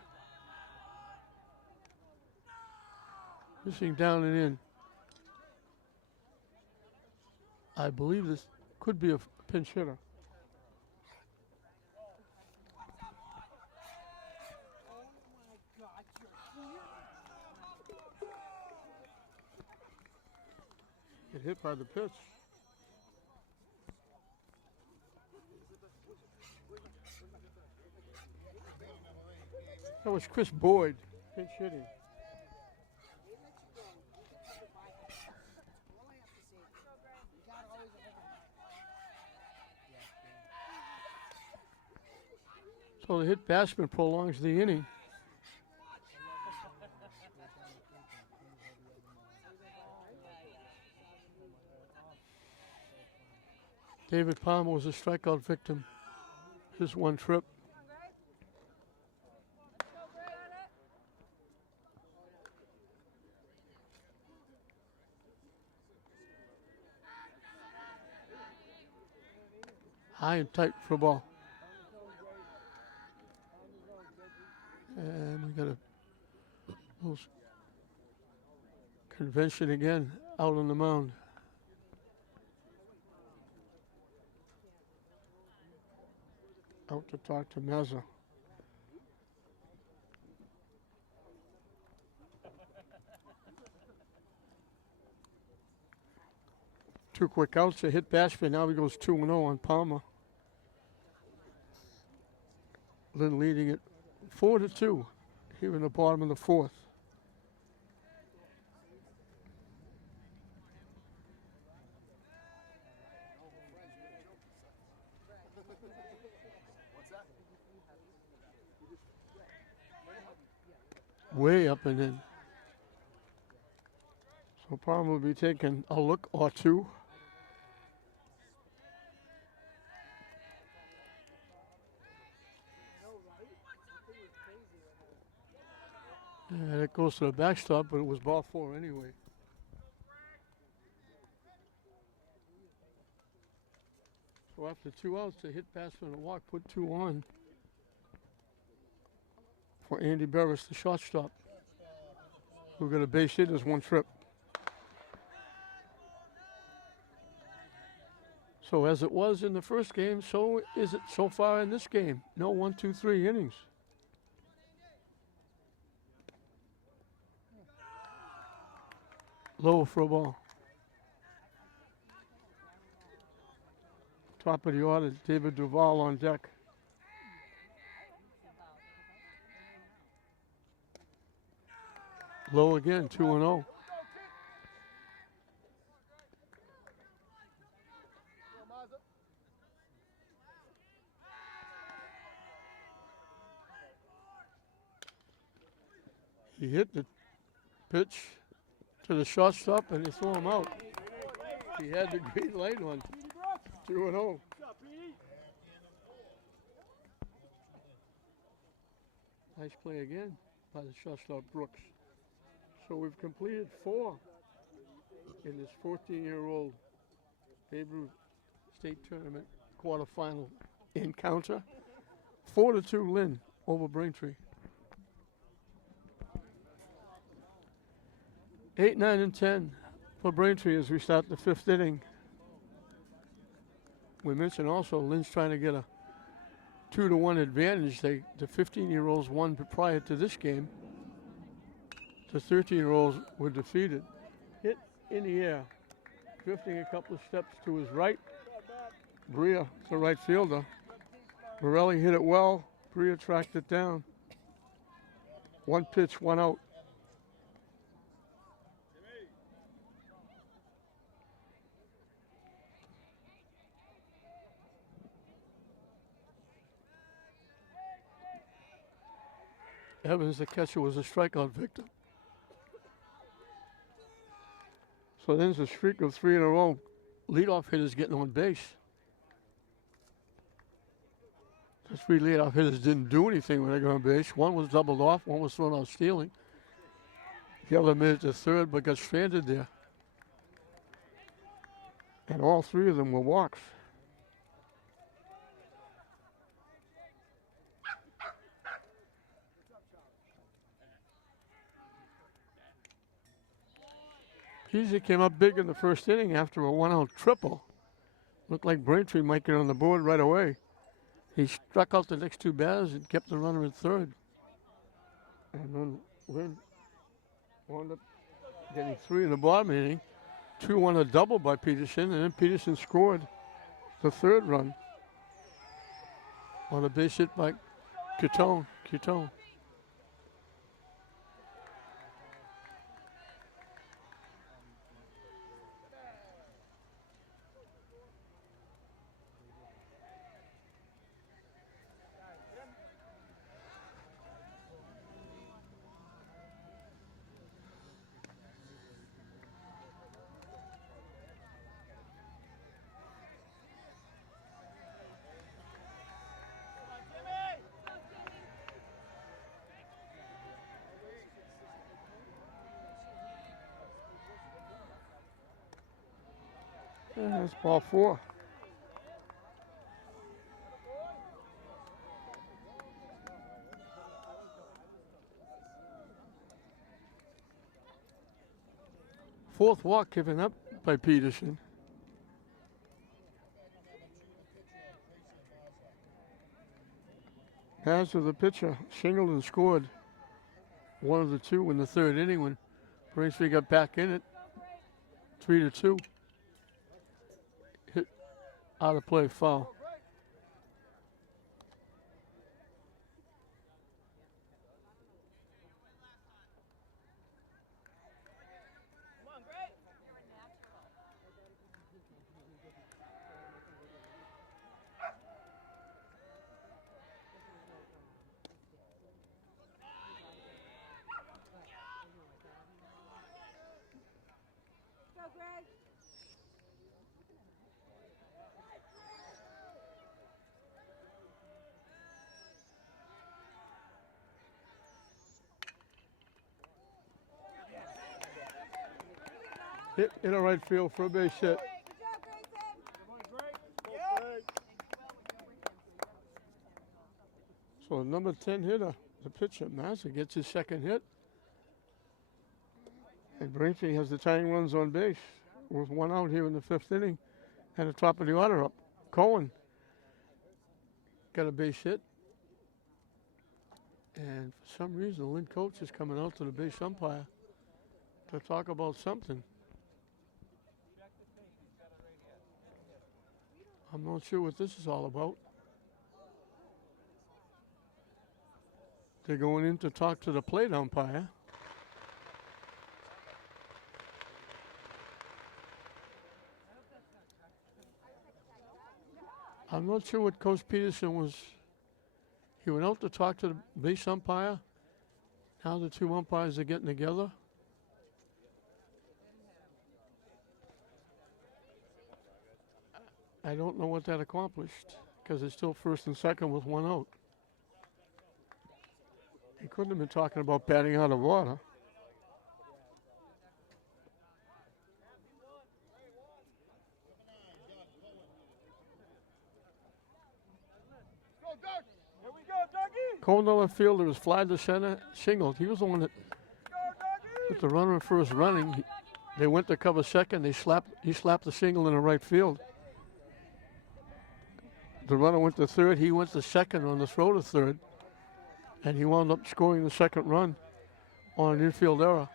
Missing down and in. I believe this could be a pinch hitter. Get hit by the pitch. That was Chris Boyd, pinch hitting. So the hit batsman prolongs the inning. David Palmer was a strikeout victim. His one trip. High and tight for a ball. And we got a little convention again out on the mound. Out to talk to Mazza. Two quick outs, a hit batsman. Now he goes 2-0 on Palmer. Lynn leading it 4-2 here in the bottom of the fourth. Way up and in. So Palmer will be taking a look or two. And it goes to the backstop, but it was ball 4 anyway. So after 2 outs, the hit batsman and a walk, put 2 on for Andy Barris, the shortstop, who got a base hit as 1 trip. So as it was in the first game, so is it so far in this game. No 1, 2, 3 innings. Low for a ball. Top of the order, David Duval on deck. Low again, 2-0. He hit the pitch to the shortstop and they threw him out. He had the green light on. 2-0. Nice play again by the shortstop Brooks. So we've completed 4 in this 14-year-old Babe Ruth State Tournament quarterfinal encounter. 4-2 Lynn over Braintree. 8, 9, and 10 for Braintree as we start the 5th inning. We mentioned also Lynn's trying to get a 2-1 advantage. The 15-year-olds won prior to this game. the 13-year-olds were defeated. Hit in the air, drifting a couple of steps to his right. Bria, the right fielder. Morelli hit it well. Bria tracked it down. One pitch, one out. Evans, the catcher, was a strikeout victim. So then there's a streak of 3 in a row. Leadoff hitters getting on base. The 3 leadoff hitters didn't do anything when they got on base. One was doubled off, one was thrown out stealing. The other made it to third but got stranded there. And all 3 of them were walks. Peasy came up big in the first inning after a 1-out triple. Looked like Braintree might get on the board right away. He struck out the next 2 batters and kept the runner in third. And then Lynn wound up getting 3 in the bottom inning. 2 on a double by Peterson, and then Peterson scored the 3rd run on a base hit by Cutone. And that's ball 4. Fourth walk given up by Peterson. As of the pitcher, singled and scored one of the 2 in the 3rd inning when Braintree got back in it. 3-2. Hit out of play, foul. Hit in the right field for a base hit. So number 10 hitter, the pitcher, Mazza, gets his 2nd hit. And Braintree has the tying runs on base with 1 out here in the 5th inning. And the top of the order up. Cohen got a base hit. And for some reason, Lynn coach is coming out to the base umpire to talk about something. I'm not sure what this is all about. They're going in to talk to the plate umpire. I'm not sure what Coach Peterson was. He went out to talk to the base umpire. Now the 2 umpires are getting together. I don't know what that accomplished because it's still 1st and 2nd with 1 out. He couldn't have been talking about batting out of order. Cohen on the fielder was fly to center, singled. He was the one that with the runner in first running. They went to cover second. He slapped the single in the right field. The runner went to third. He went to second on the throw to third. And he wound up scoring the 2nd run on an infield error.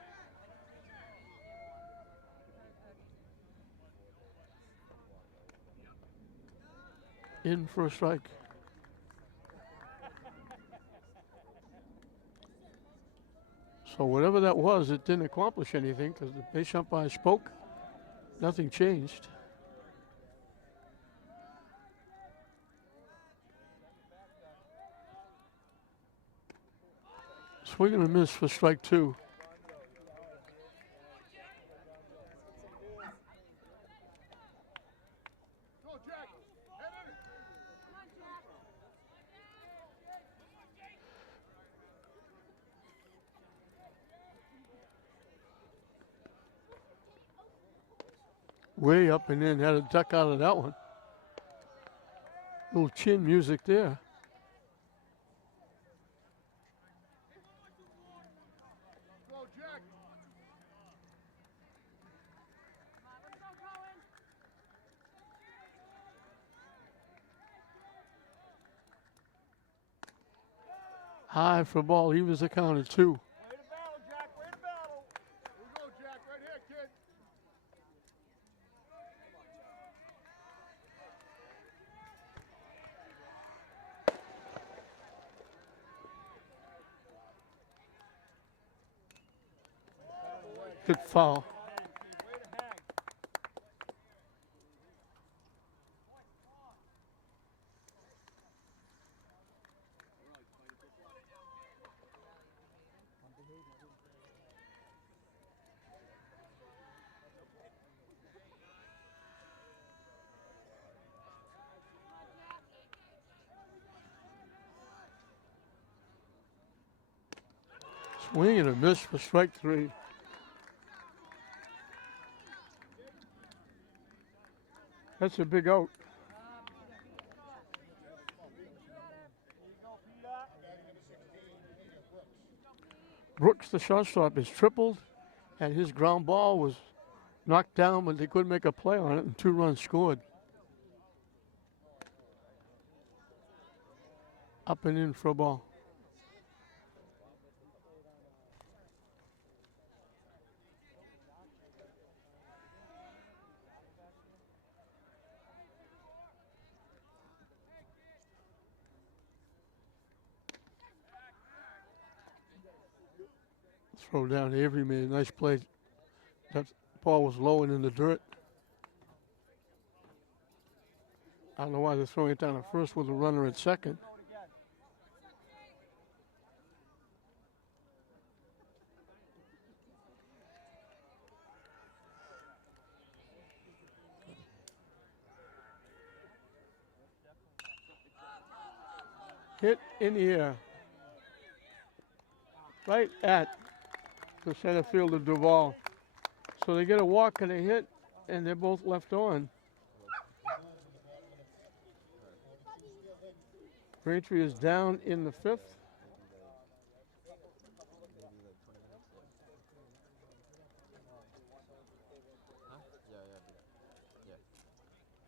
In for a strike. So whatever that was, it didn't accomplish anything because the base umpire spoke. Nothing changed. Swing and a miss for strike two. Go, Jack. Head in it. Way up and in, had a duck out of that one. Little chin music there. Go, Jack. High for a ball. He was accounted two. Way to battle, Jack. Way to battle. Here we go, Jack. Right here, kid. Good foul. Way to hang. Swing and a miss for strike three. That's a big out. Brooks, the shortstop, is tripled, and his ground ball was knocked down, but they couldn't make a play on it, and 2 runs scored. Up and in for a ball. Throw down Avery made a nice play. That ball was low and in the dirt. I don't know why they're throwing it down at first with a runner at second. Hit in the air. Right at the center fielder Duvall. So they get a walk and a hit, and they're both left on. Braintree is down in the 5th.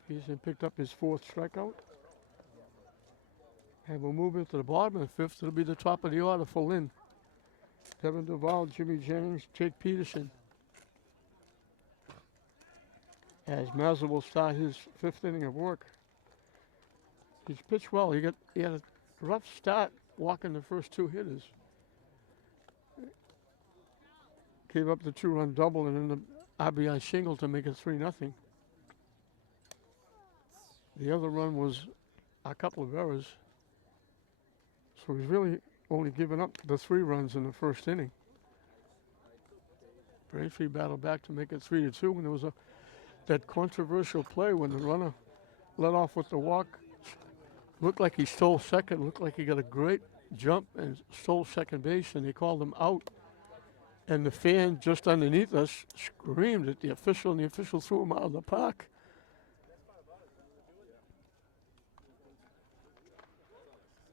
He's picked up his 4th strikeout. And we'll move into the bottom of the 5th. It'll be the top of the order for Lynn. Kevin Duvall, Jimmy Jennings, Jake Peterson. As Mazza will start his 5th inning of work. He's pitched well. He had a rough start walking the first 2 hitters. Gave up the 2-run double and then the RBI single to make it 3-0. The other run was a couple of errors. So he's really only given up the 3 runs in the first inning. Braintree battled back to make it 3-2, and there was that controversial play when the runner led off with the walk. Looked like he stole second, looked like he got a great jump and stole second base, and they called him out. And the fan just underneath us screamed at the official, and the official threw him out of the park.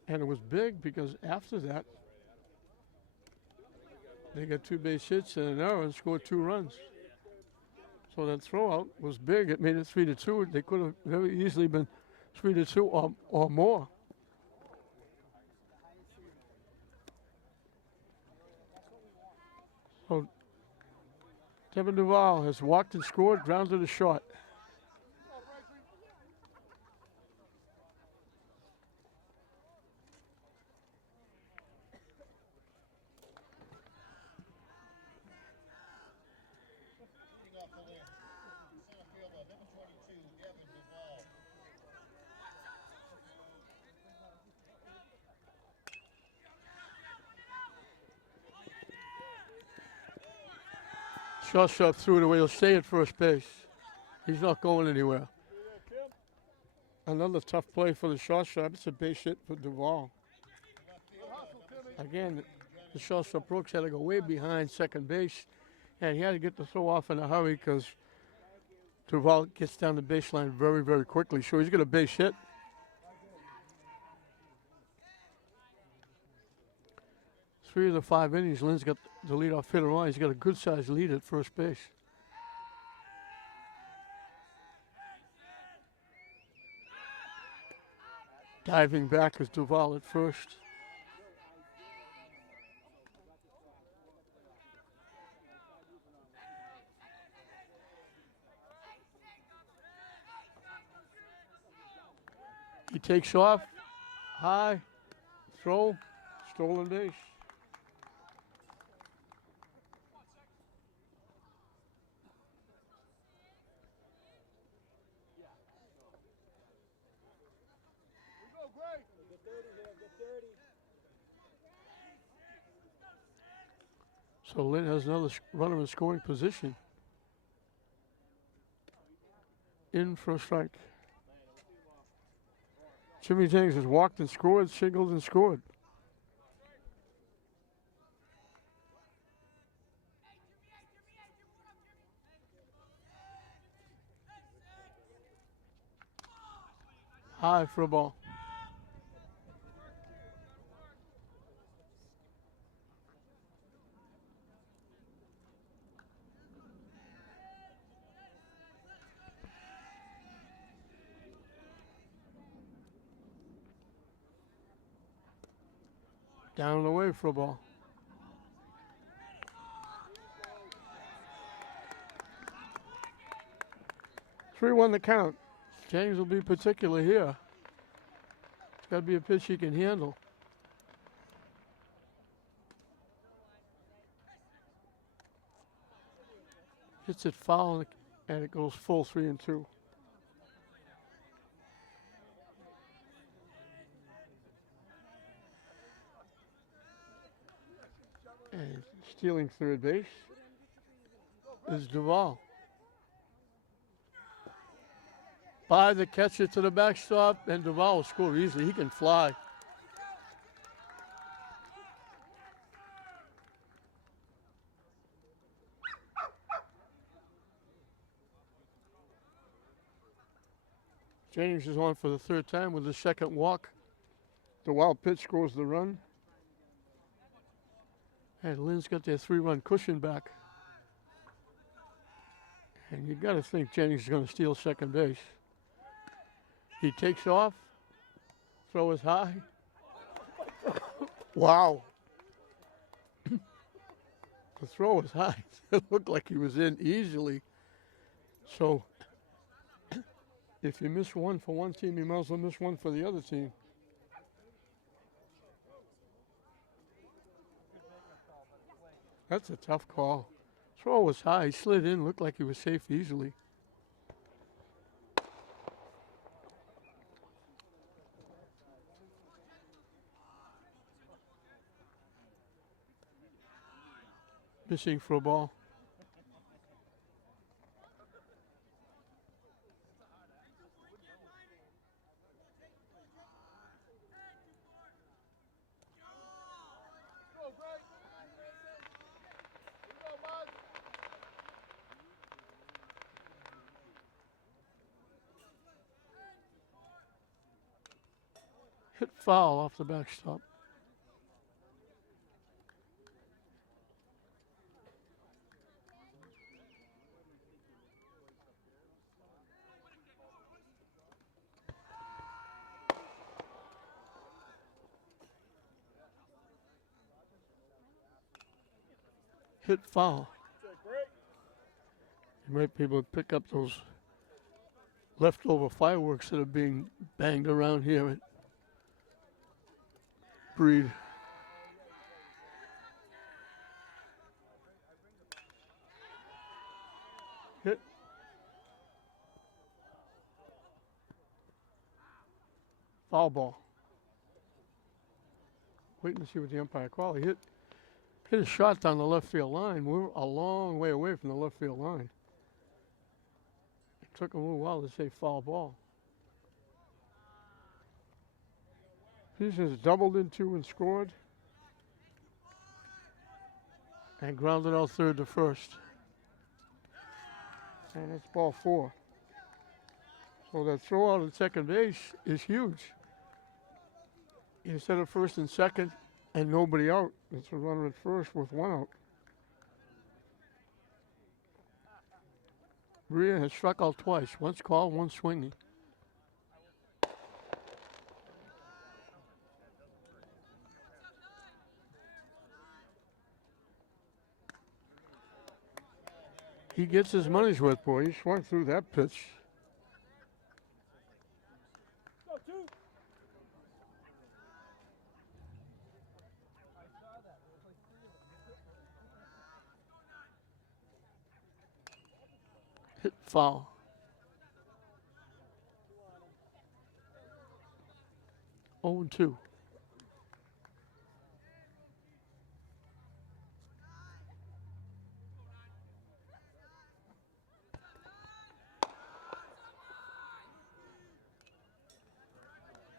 And it was big because after that, they got 2 base hits and an error and scored 2 runs. So that throwout was big. It made it 3-2. They could have very easily been 3-2 or more. Devin Duval has walked and scored, grounded a shot. Leading off the list. Center fielder, number 22, Devin Duval. Shortstop threw it away. He'll stay at first base. He's not going anywhere. Another tough play for the shortstop. It's a base hit for Duval. Again, the shortstop Brooks had to go way behind second base, and he had to get the throw off in a hurry because Duval gets down the baseline very, very quickly. So he's got a base hit. Three of the 5 innings, Lynn's got the leadoff hitter on. He's got a good-sized lead at first base. Diving back is Duval at first. He takes off, high, throw, stolen base. So Lynn has another runner in scoring position. In for a strike. Jimmy Jennings has walked and scored, singled and scored. High for a ball. Down and away for a ball. Three-one the count. Jennings will be particular here. It's got to be a pitch he can handle. Hits it foul and it goes full 3-2. And stealing third base is Duval. By the catcher to the backstop, and Duval will score easily. He can fly. Jennings is on for the third time with the second walk. Duval pitch scores the run. And Lynn's got their 3-run cushion back. And you got to think Jennings is going to steal second base. He takes off. Throw is high. Wow. The throw is high. It looked like he was in easily. So if you miss one for one team, you might as well miss one for the other team. That's a tough call. Throw was high. He slid in, looked like he was safe easily. Missing for a ball. Hit foul off the backstop. Hit foul. You might be able to pick up those leftover fireworks that are being banged around here at Breed. Hit. Foul ball. Waiting to see what the umpire called. He hit a shot down the left field line. We're a long way away from the left field line. It took him a little while to say foul ball. Peterson's doubled into and scored. And grounded out third to first. And it's ball 4. So that throw out at second base is huge. Instead of first and second and nobody out, it's a runner at first with 1 out. Bria has struck out twice. Once called, once swinging. He gets his money's worth, boy. He swung through that pitch. Go, 2. Hit foul. Oh and 2.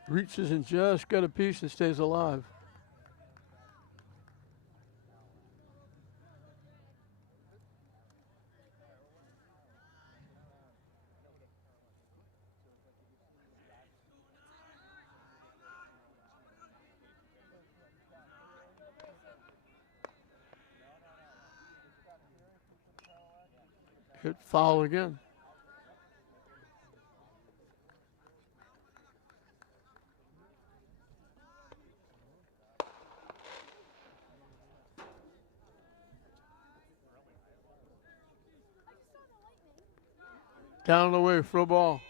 Reaches and just got a piece and stays alive. Hit foul again. Down and away for a ball.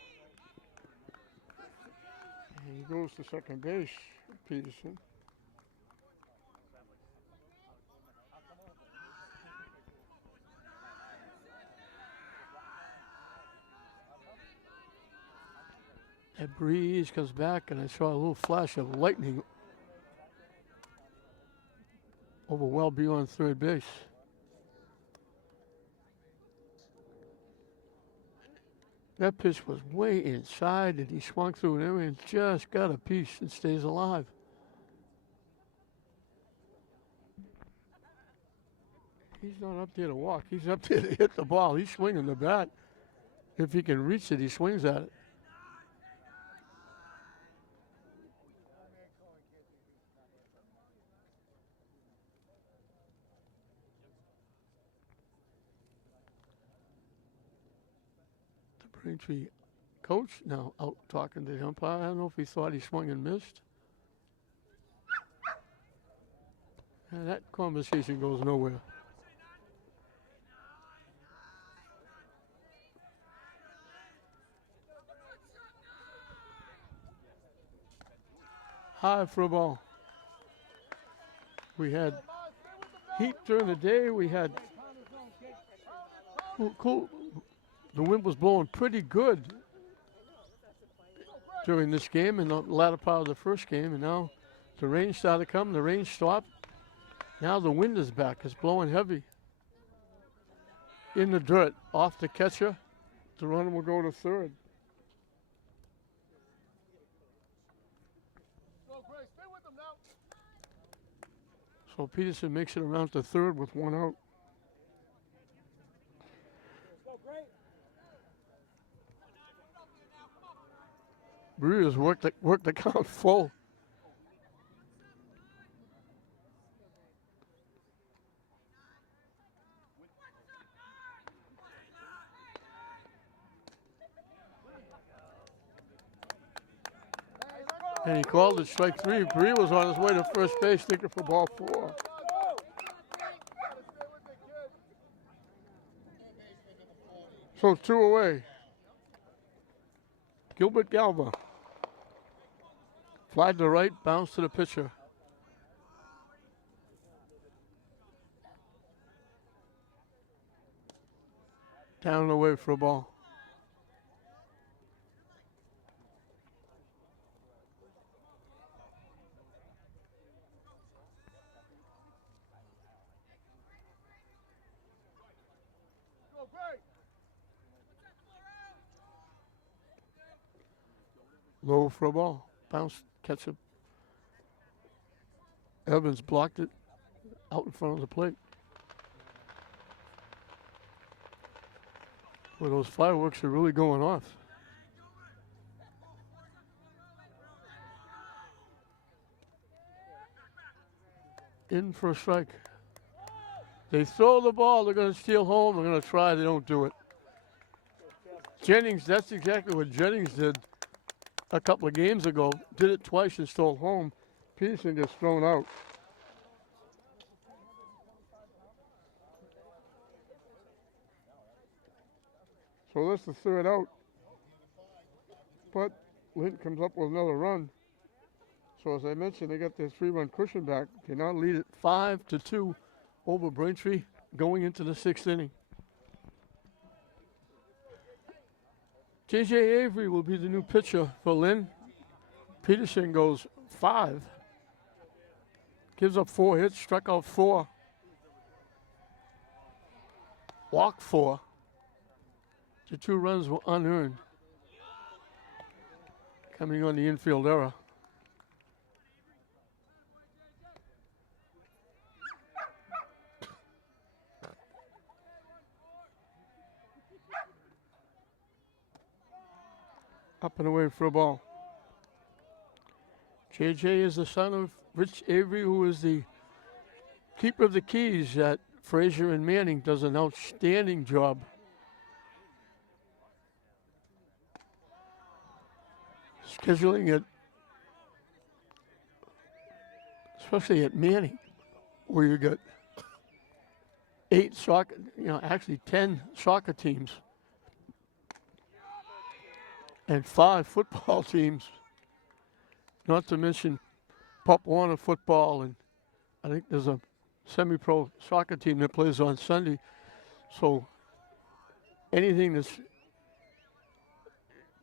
And he goes to second base, Peterson. That breeze comes back, and I saw a little flash of lightning over well beyond third base. That pitch was way inside, and he swung through an area and just got a piece and stays alive. He's not up there to walk. He's up there to hit the ball. He's swinging the bat. If he can reach it, he swings at it. Braintree coach now out talking to the umpire. I don't know if he thought he swung and missed. And that conversation goes nowhere. High for a ball. We had heat during the day. We had cool. The wind was blowing pretty good during this game and the latter part of the first game, and now the rain started to come. The rain stopped. Now the wind is back. It's blowing heavy. In the dirt, off the catcher. The runner will go to third. So Peterson makes it around to third with 1 out. Brewers worked the count full. And he called it strike 3. Bree was on his way to first base looking for ball 4. Baseman number 40. So 2 away. Gilbert Galva. Fly to the right, bounce to the pitcher. Down and away for a ball. Low for a ball. Bounce, catch it. Evans blocked it out in front of the plate. Well, those fireworks are really going off. In for a strike. They throw the ball, they're going to steal home, they're going to try, they don't do it. Jennings, that's exactly what Jennings did a couple of games ago. Did it twice and stole home. Peterson gets thrown out. So that's the third out. But Lynn comes up with another run. So as I mentioned, they got their 3-run cushion back. They now lead it 5-2 over Braintree going into the 6th inning. J.J. Avery will be the new pitcher for Lynn. Peterson goes 5. Gives up 4 hits, struck out 4. Walked 4. The 2 runs were unearned. Coming on the infield error. Up and away for a ball. JJ is the son of Rich Avery, who is the keeper of the keys at Fraser and Manning. Does an outstanding job. Scheduling it, especially at Manning, where you got 8 soccer, actually 10 soccer teams. And 5 football teams, not to mention Pop Warner football, and I think there's a semi-pro soccer team that plays on Sunday. So anything that's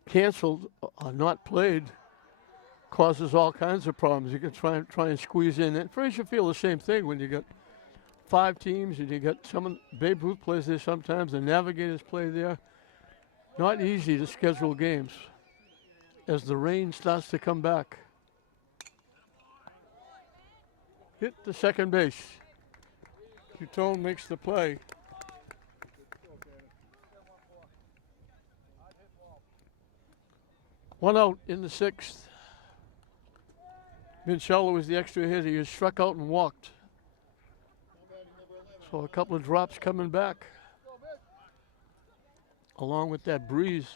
canceled or not played causes all kinds of problems. You can try and squeeze in. And Fraser feel the same thing when you got 5 teams and you got someone. Babe Ruth plays there sometimes. The Navigators play there. Not easy to schedule games as the rain starts to come back. Hit the second base. Coutone makes the play. One out in the 6th. Minchella was the extra hitter. He was struck out and walked. So a couple of drops coming back. Along with that breeze.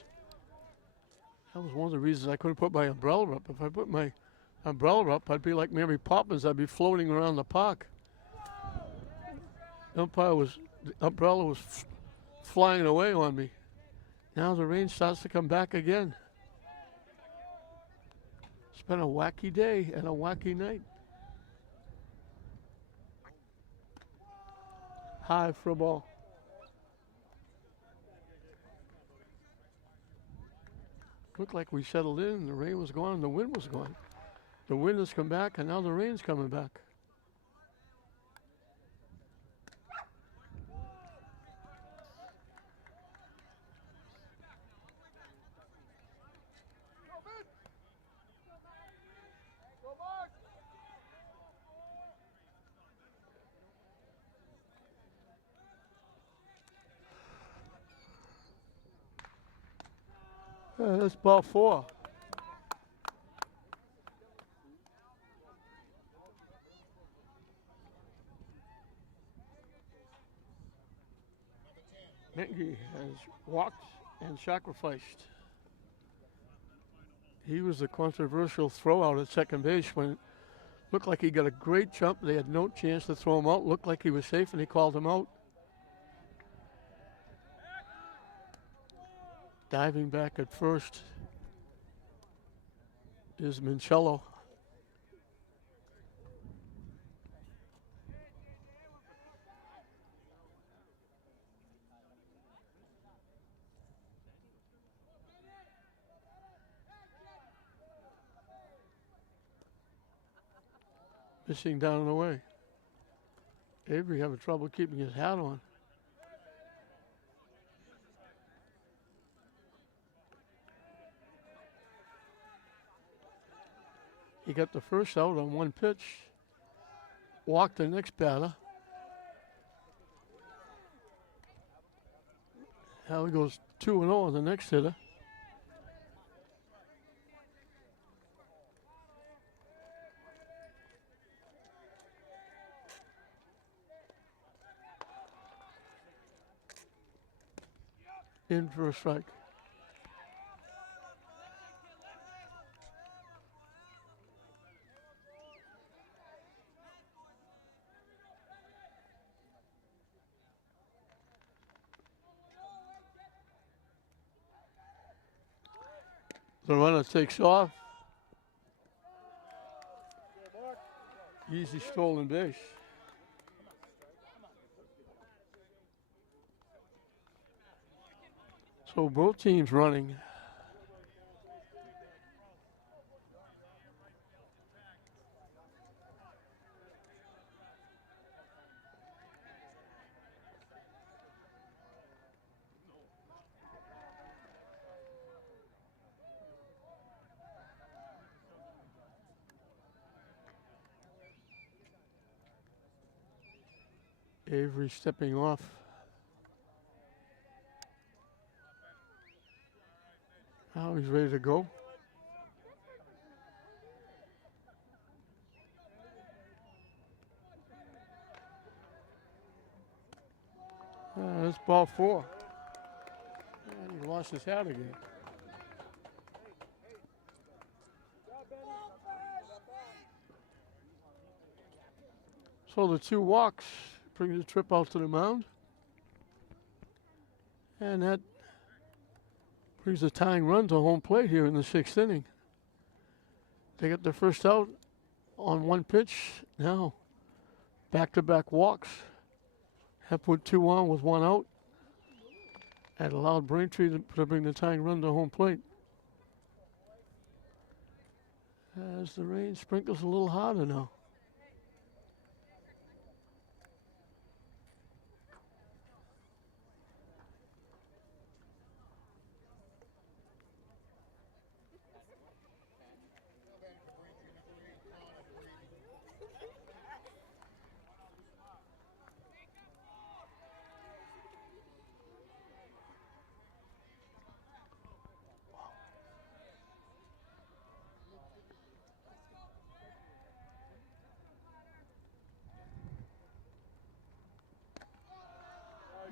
That was one of the reasons I couldn't put my umbrella up. If I put my umbrella up, I'd be like Mary Poppins. I'd be floating around the park. The umbrella was flying away on me. Now the rain starts to come back again. It's been a wacky day and a wacky night. High for a ball. Looked like we settled in and the rain was gone and the wind was gone. The wind has come back and now the rain's coming back. That's ball 4. Menke has walked and sacrificed. He was the controversial throw out at second base when it looked like he got a great jump. They had no chance to throw him out. Looked like he was safe and he called him out. Diving back at first is Mincello. Missing down and away. Avery having trouble keeping his hat on. He got the first out on one pitch. Walked the next batter. Now he goes 2-0 on the next hitter. In for a strike. The runner takes off. Easy stolen base. So both teams running. Avery stepping off. Now he's ready to go. That's ball 4. And he lost his hat again. So the 2 walks bring the trip out to the mound. And that brings the tying run to home plate here in the 6th inning. They got their first out on one pitch. Now, back-to-back walks. Have put 2 on with 1 out. And allowed Braintree to bring the tying run to home plate. As the rain sprinkles a little harder now.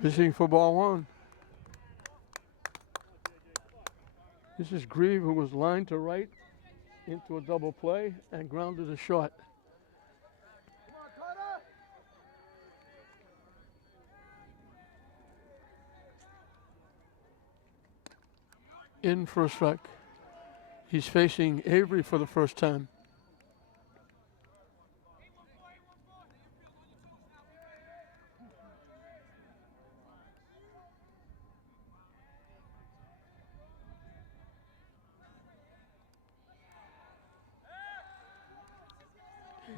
Fishing for ball 1. This is Grieve, who was lined to right into a double play and grounded a short. In for a strike. He's facing Avery for the first time.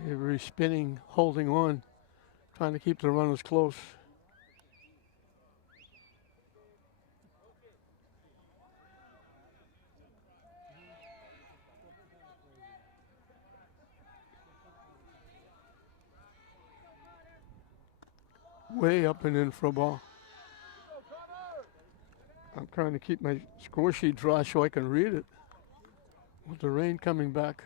Avery spinning, holding on, trying to keep the runners close. Way up and in for a ball. I'm trying to keep my score sheet dry so I can read it with the rain coming back.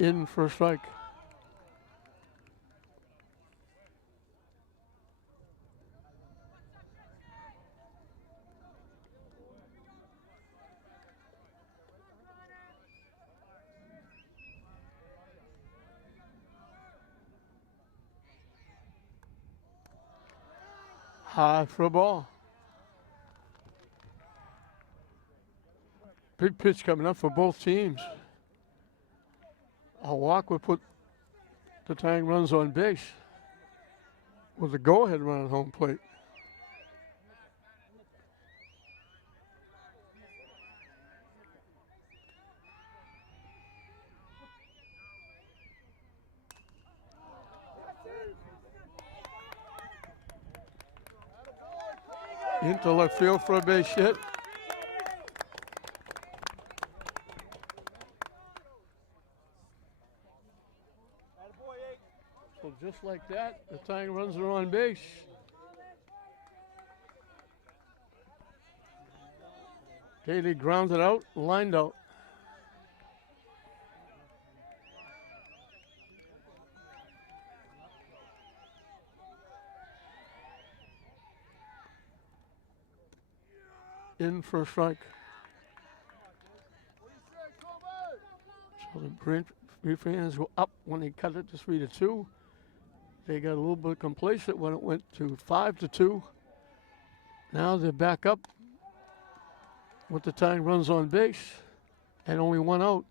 In for a strike. High for a ball. Big pitch coming up for both teams. A walk would put the tying runs on base with a go-ahead run at home plate. Into left field for a base hit. So just like that, the tying runs are on base. Daly grounded out, lined out. In for a strike. So the Braintree fans were up when they cut it to 3-2. They got a little bit complacent when it went to 5-2. Now they're back up with the tying runs on base and only one out.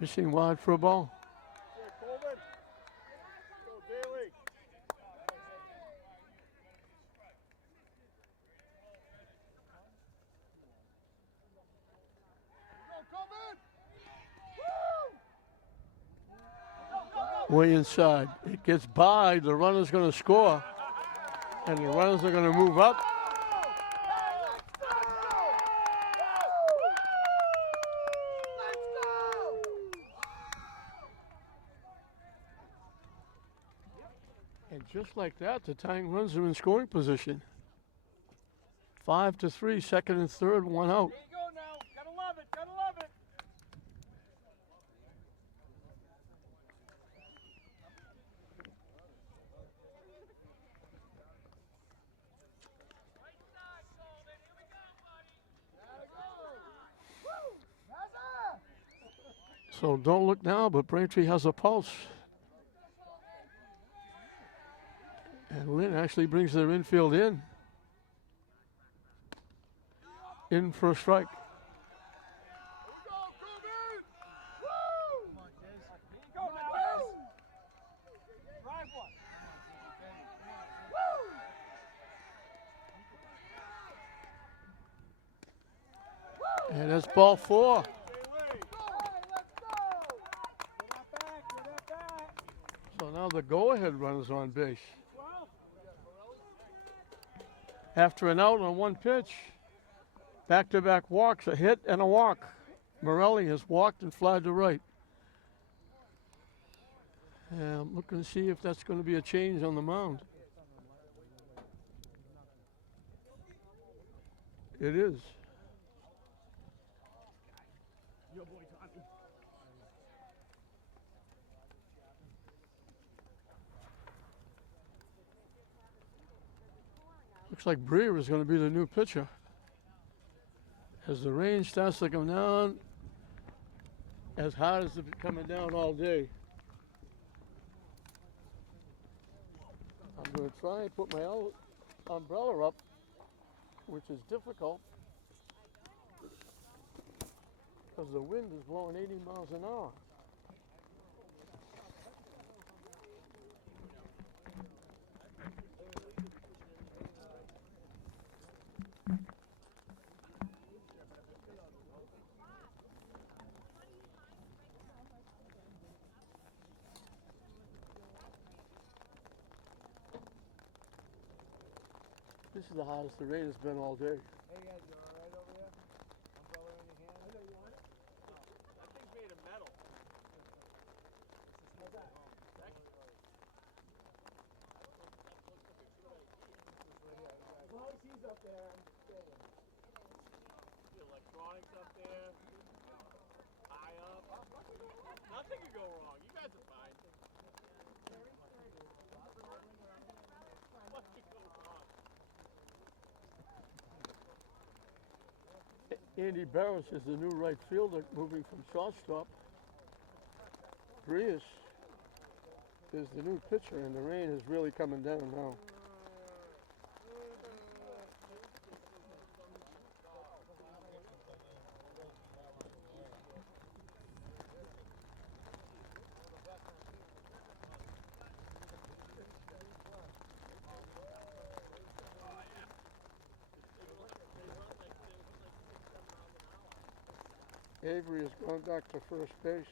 Missing wide for a ball. Way inside. It gets by. The runner's going to score. And the runners are going to move up. And just like that, the tying runs are in scoring position. 5-3, second and third, one out. There you go now. Gotta love it. Gotta love it. Right side, Coleman. Here we go, buddy. Gotta go. Woo! That's it. So don't look now, but Braintree has a pulse. And Lynn actually brings their infield in. In for a strike. And that's ball 4. So now the go-ahead runner's on base. After an out on one pitch, back-to-back walks, a hit and a walk. Morelli has walked and flied to right. And I'm looking to see if that's going to be a change on the mound. It is. Looks like Breer is going to be the new pitcher. As the rain starts to come down, as hard as it's been coming down all day. I'm going to try and put my umbrella up, which is difficult because the wind is blowing 80 miles an hour. This is the hottest the rain has been all day. Hey guys, you alright over there? Umbrella in your hand? I know you want it. That thing's made of metal. How's that? As long as he's up there, I'm staying. The electronics up there, high up. Nothing can go wrong. You guys are fine. Andy Barris is the new right fielder moving from shortstop. Brius is the new pitcher, and the rain is really coming down now. Avery has gone back to first base.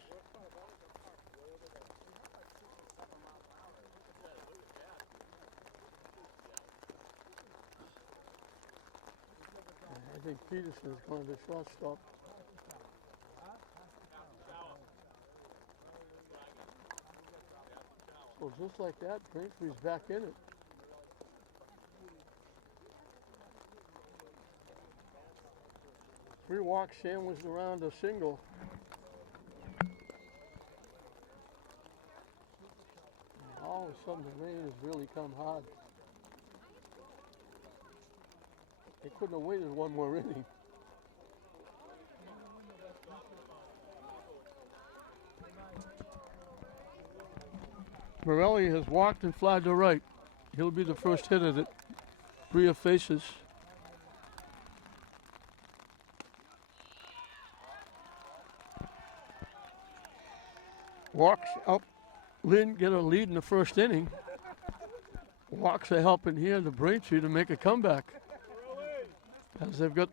I think Peterson's gone to shortstop. So just like that, Braintree's back in it. Three walks sandwiched around a single. And all of a sudden the rain has really come hard. They couldn't have waited one more inning. Morelli has walked and flied to right. He'll be the first hitter that Bria faces. Walks up. Lynn get a lead in the first inning. Walks are helping here to Braintree to make a comeback, as they've got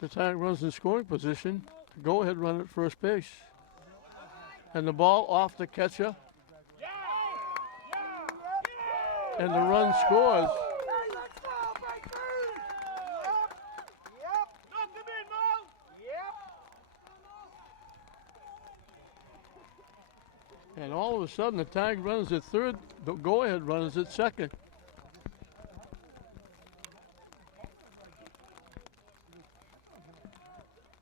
the tying runs in scoring position. Go ahead run at first base. And the ball off the catcher. And the run scores. And all of a sudden, the tag runs at third, the go-ahead runs at second.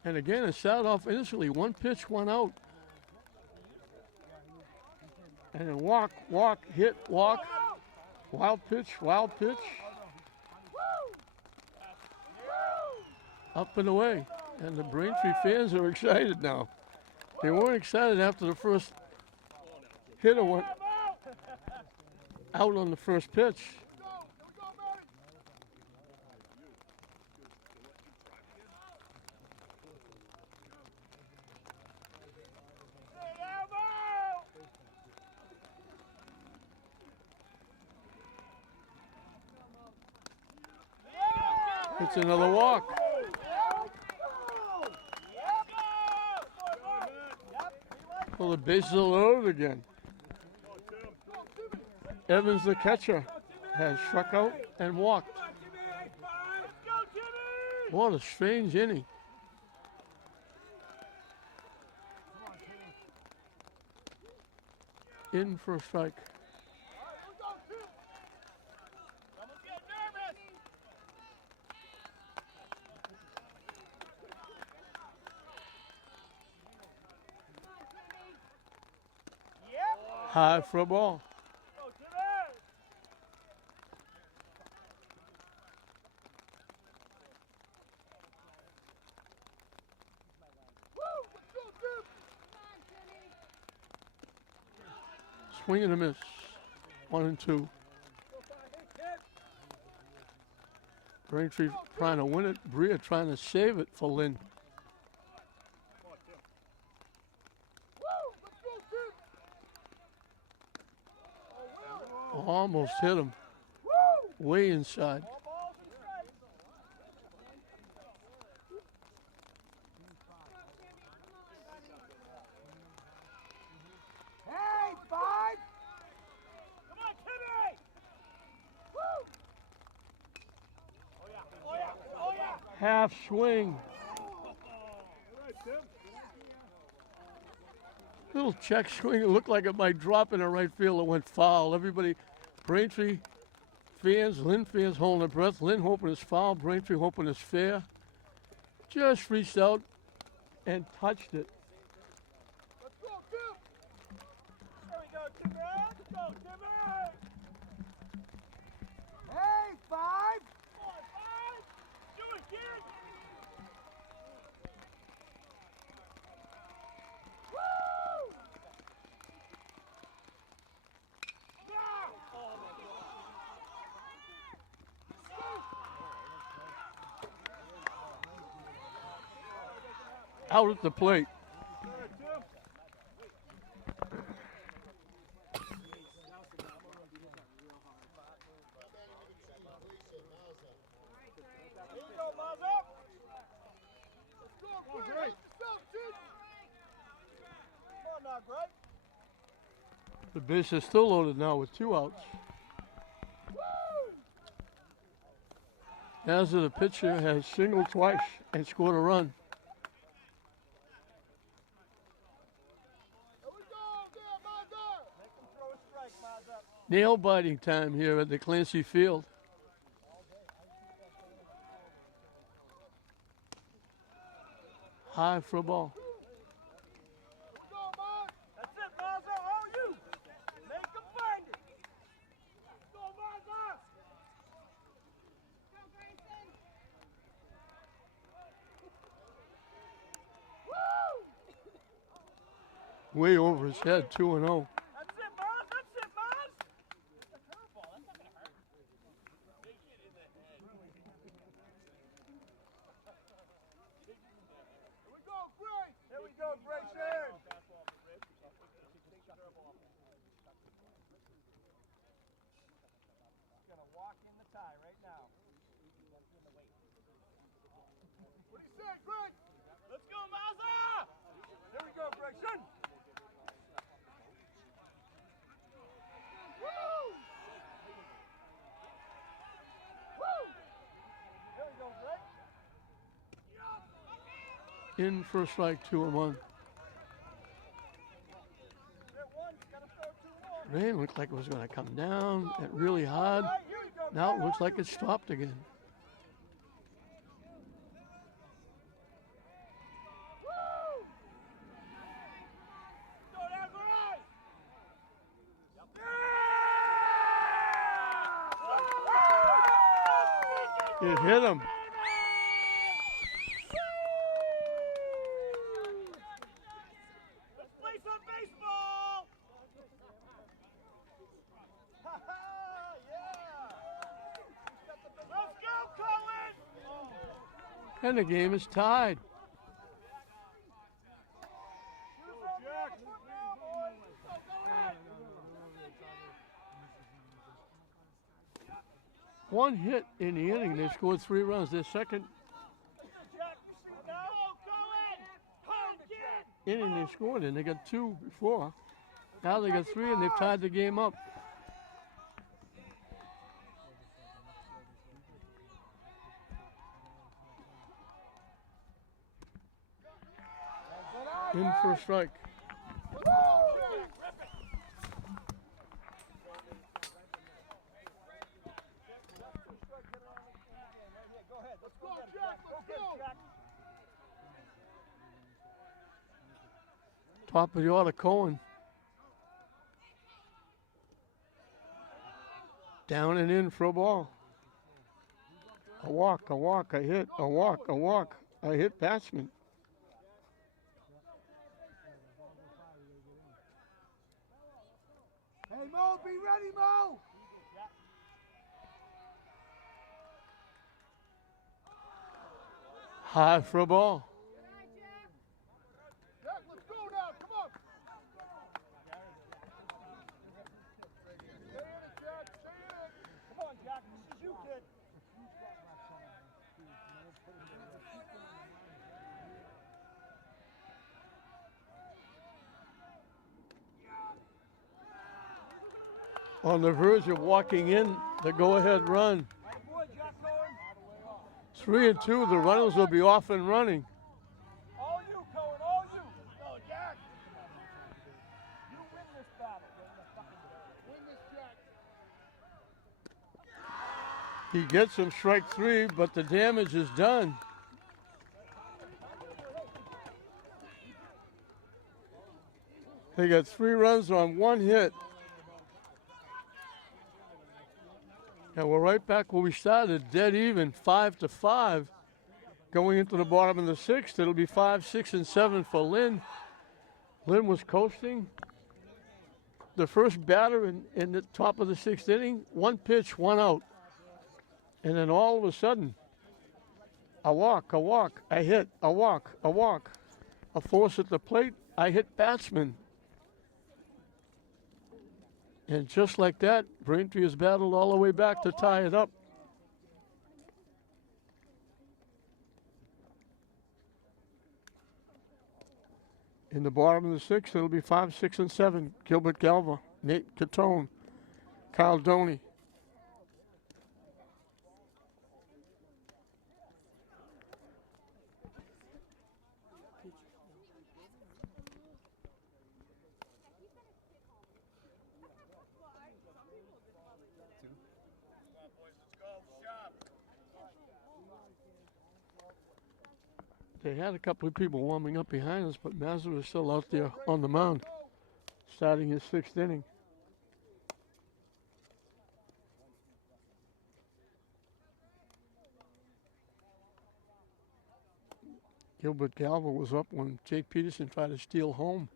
And again, it started off innocently. One pitch, one out. And then walk, hit, walk. Wild pitch, up and away. And the Braintree fans are excited now. They weren't excited after the first hitter went out on the first pitch. It's another walk. Well, the bases are loaded again. Evans, the catcher, has struck out and walked. What a strange inning. In for a strike. High for a ball. Swing and a miss. 1-2. Braintree trying to win it. Bria trying to save it for Lynn. Almost hit him. Way inside. Hey, 5! Come on, Timmy! Woo! Oh yeah! Half swing. Little check swing. It looked like it might drop in the right field. It went foul. Everybody, Braintree fans, Lynn fans holding their breath. Lynn hoping it's foul. Braintree hoping it's fair. Just reached out and touched it. Let's go, Tim! There we go, Timmy! Let's go, Timmy! Hey, 5! Come on, 5! Do it, kid! out at the plate. The base is still loaded now with 2 outs. As the pitcher has singled twice and scored a run. Nail biting time here at the Clancy Field. High for a ball. That's it, Mazza. All you. Make him find it. Go, Mazza. Go, Grayson. Woo! Way over his head, 2-0. That's it, Maz. That's it, Maz. It's a curveball. That's not going to hurt. Big hit in the head. Here we go, Grayson. Gonna walk in the tie right now. What do you say, Greg? Let's go, Mazza! There we go, Grayson. Woo! Woo! There we go, Greg. In for a strike, 2-1. Rain looked like it was going to come down really hard. Now it looks like it stopped again. It hit him. Let's play some baseball! Let's go, Colin! And the game is tied. One hit in the inning. They scored 3 runs. Their second inning they scored in. They got 2 before. Now they got 3 and they've tied the game up. In for a strike. Top of the order, Cohen. Down and in for a ball. A walk, a hit, a walk, a hit batsman. Hey, Mo, be ready, Mo! High for a ball. Jack, let's go now, come on! Stay in it, Jack, stay in it! Come on, Jack, this is you, kid. On the verge of walking in the go-ahead run. 3-2, the runners will be off and running. All you, Cohen, all you. Go, Jack. You win this battle. Win this, Jack. He gets him strike 3, but the damage is done. They got 3 runs on 1 hit. And we're right back where we started, dead even, 5-5. Going into the bottom of the 6th, it'll be 5, 6, and 7 for Lynn. Lynn was coasting. The first batter in the top of the 6th inning, 1 pitch, 1 out. And then all of a sudden, a walk, a hit, a walk. a force at the plate. I hit batsman. And just like that, Braintree has battled all the way back to tie it up. In the bottom of the sixth, it'll be 5, 6, and 7. Gilbert Galva, Nate Catone, Kyle Doney. They had a couple of people warming up behind us, but Mazza was still out there on the mound, starting his 6th inning. Gilbert Galva was up when Jake Peterson tried to steal home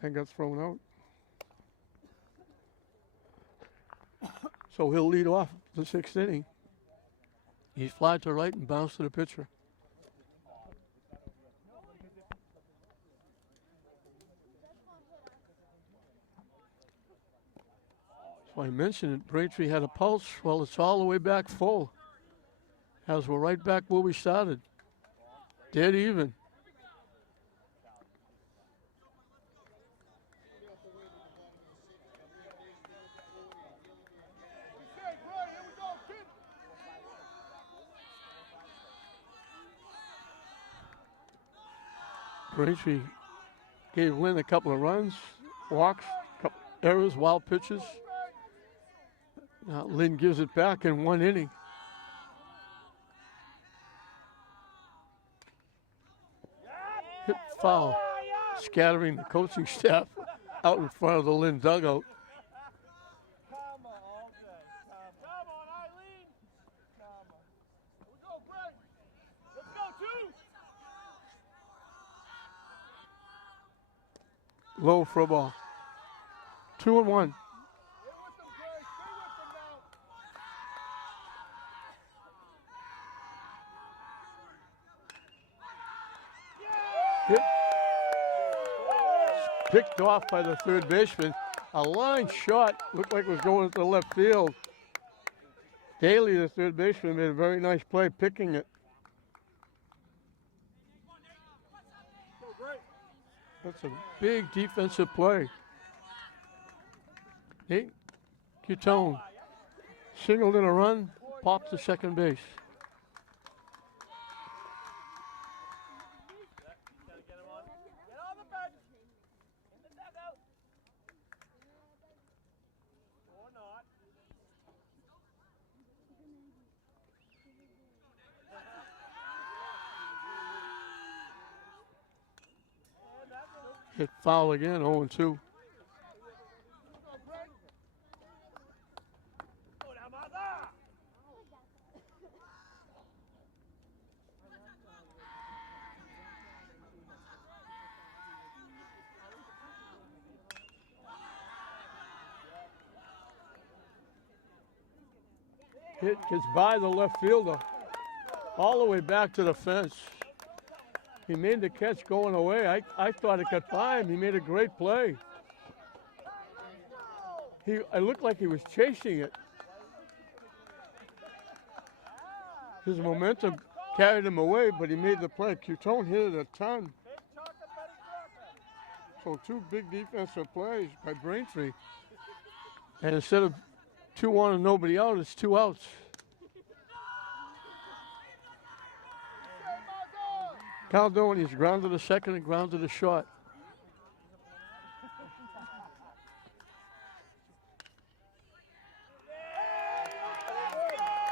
and got thrown out. So he'll lead off the 6th inning. He's fly to right and bounced to the pitcher. So I mentioned it, Braintree had a pulse. Well, it's all the way back full, as we're right back where we started. Dead even. Braintree gave Lynn a couple of runs, walks, couple errors, wild pitches. Now Lynn gives it back in 1 inning. Hit foul, scattering the coaching staff out in front of the Lynn dugout. Come on, all day. Come on, Eileen. Come on. Here we go, Greg. Let's go, 2. Low for a ball. 2-1. Hit. Picked off by the third baseman. A line shot looked like it was going to the left field. Daly, the third baseman, made a very nice play picking it. That's a big defensive play. Nate Catone singled in a run, popped to second base. Hit foul again, 0-2. Hit gets by the left fielder, all the way back to the fence. He made the catch going away. I thought it got by him. He made a great play. It looked like he was chasing it. His momentum carried him away, but he made the play. Catone hit it a ton. So 2 big defensive plays by Braintree. And instead of 2-1 and nobody out, it's 2 outs. Caldoni's grounded to second and grounded to short.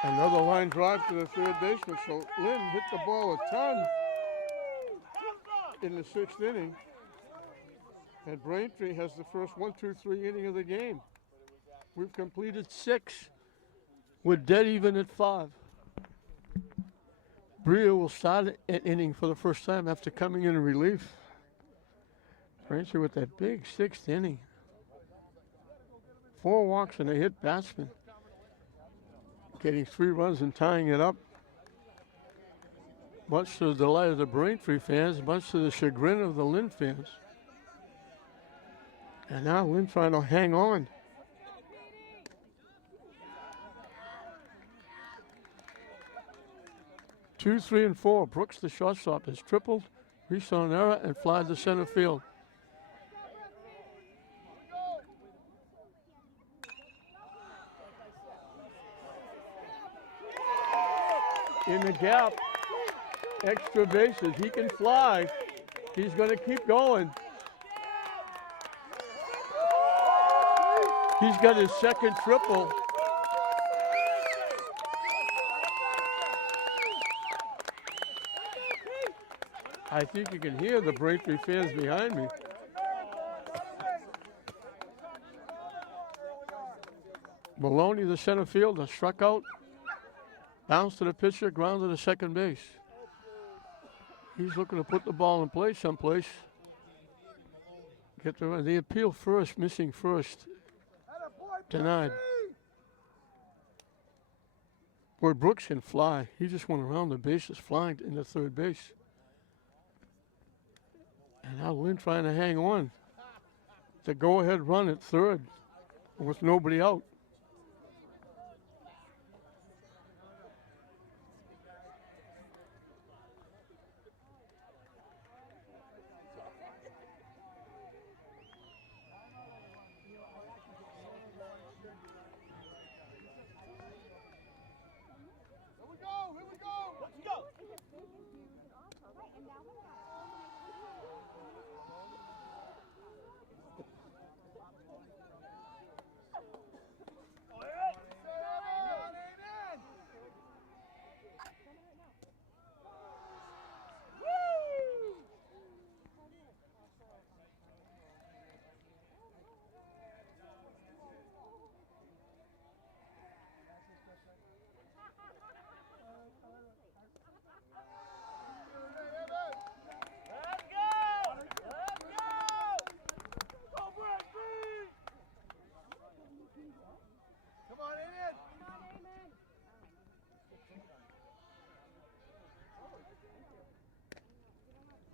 Another line drive to the third baseman. So Lynn hit the ball a ton in the 6th inning. And Braintree has the first 1, 2, 3 inning of the game. We've completed 6. We're dead even at 5. Bria will start an inning for the first time after coming in relief. Braintree with that big 6th inning. 4 walks and a hit batsman. Getting 3 runs and tying it up. much to the delight of the Braintree fans, much to the chagrin of the Lynn fans. And now Lynn trying to hang on. Two, 3, and 4. Brooks, the shortstop, has tripled, reached on an error, and flied to center field. In the gap, extra bases. He can fly. He's going to keep going. He's got his second triple. I think you can hear the Braintree fans behind me. Maloney, the center fielder, struck out. Bounce to the pitcher, ground to the second base. He's looking to put the ball in play someplace. Get the appeal first, missing first. Denied. Boy, Brooks can fly. He just went around the bases flying into third base. And now Lynn trying to hang on. The go-ahead run at third with nobody out.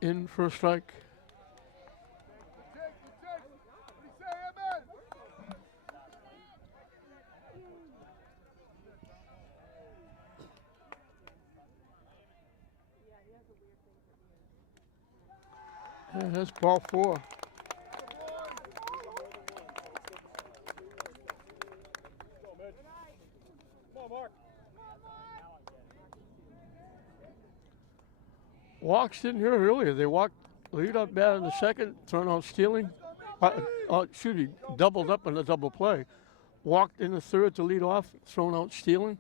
In for a strike. Yeah, that's ball 4. Come on, Mark. Walks didn't hear earlier. They walked lead up bat in the second, thrown out stealing. Excuse me, doubled up in a double play. Walked in the third to lead off, thrown out stealing.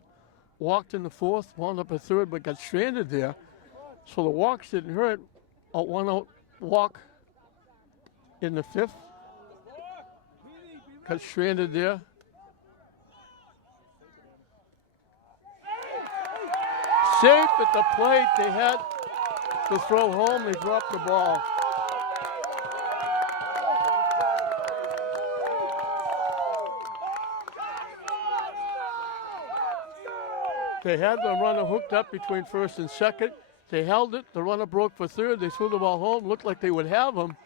Walked in the fourth, wound up at third, but got stranded there. So the walks didn't hurt. A one out walk in the fifth. Got stranded there. Safe at the plate. They had to throw home. They dropped the ball. They had the runner hooked up between first and second. They held it. The runner broke for third. They threw the ball home. Looked like they would have him.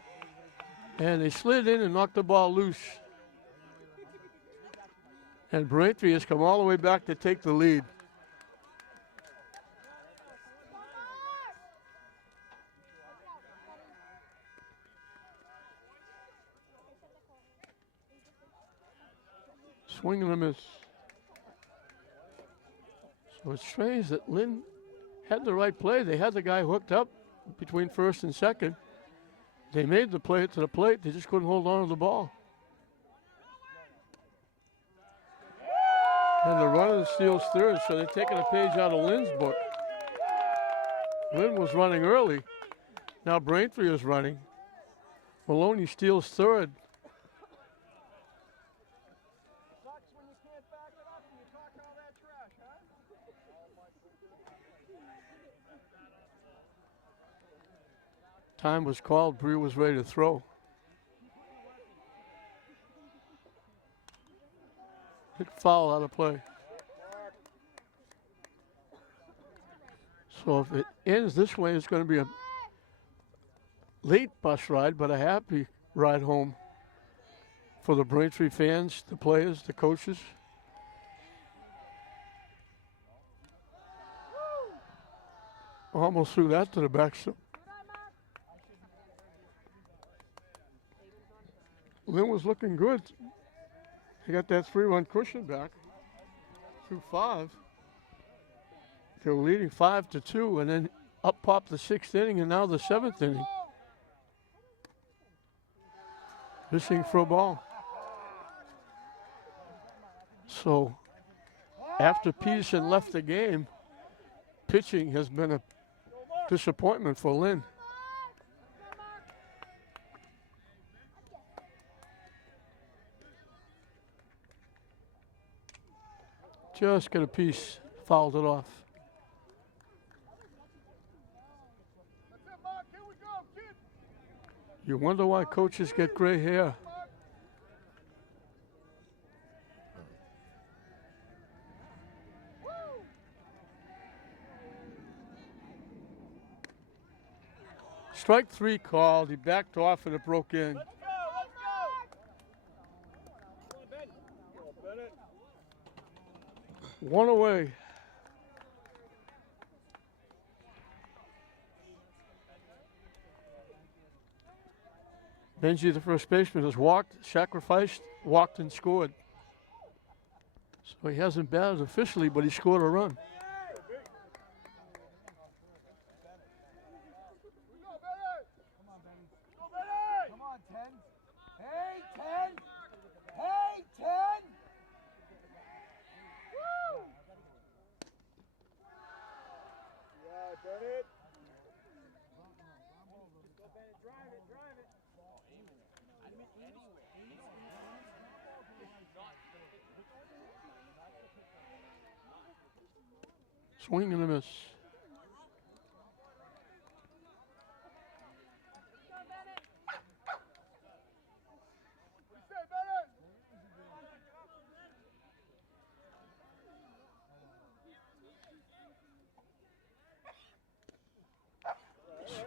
And they slid in and knocked the ball loose. And Braintree has come all the way back to take the lead. Swing and a miss. So it's strange that Lynn had the right play. They had the guy hooked up between first and second. They made the play to the plate. They just couldn't hold on to the ball. And the runner steals third, so they're taking a page out of Lynn's book. Lynn was running early. Now Braintree is running. Maloney steals third. Time was called. Bree was ready to throw. Hit foul out of play. So if it ends this way, it's going to be a late bus ride, but a happy ride home for the Braintree fans, the players, the coaches. Almost threw that to the backstop. Lynn was looking good. He got that 3-run cushion back through 5. They were leading 5-2, and then up popped the 6th inning, and now the 7th inning. Missing for a ball. So after Peterson left the game, pitching has been a disappointment for Lynn. Just got a piece, fouled it off. You wonder why coaches get gray hair. Strike 3 called. He backed off and it broke in. Let's go, let's go. One away. Benji, the first baseman, has walked, sacrificed, walked, and scored. So he hasn't batted officially, but he scored a run. Come on, 10. Hey, 10. Hey, 10. Woo! Yeah, Bennett. Go, Bennett. Drive it, drive it. Swing and a miss.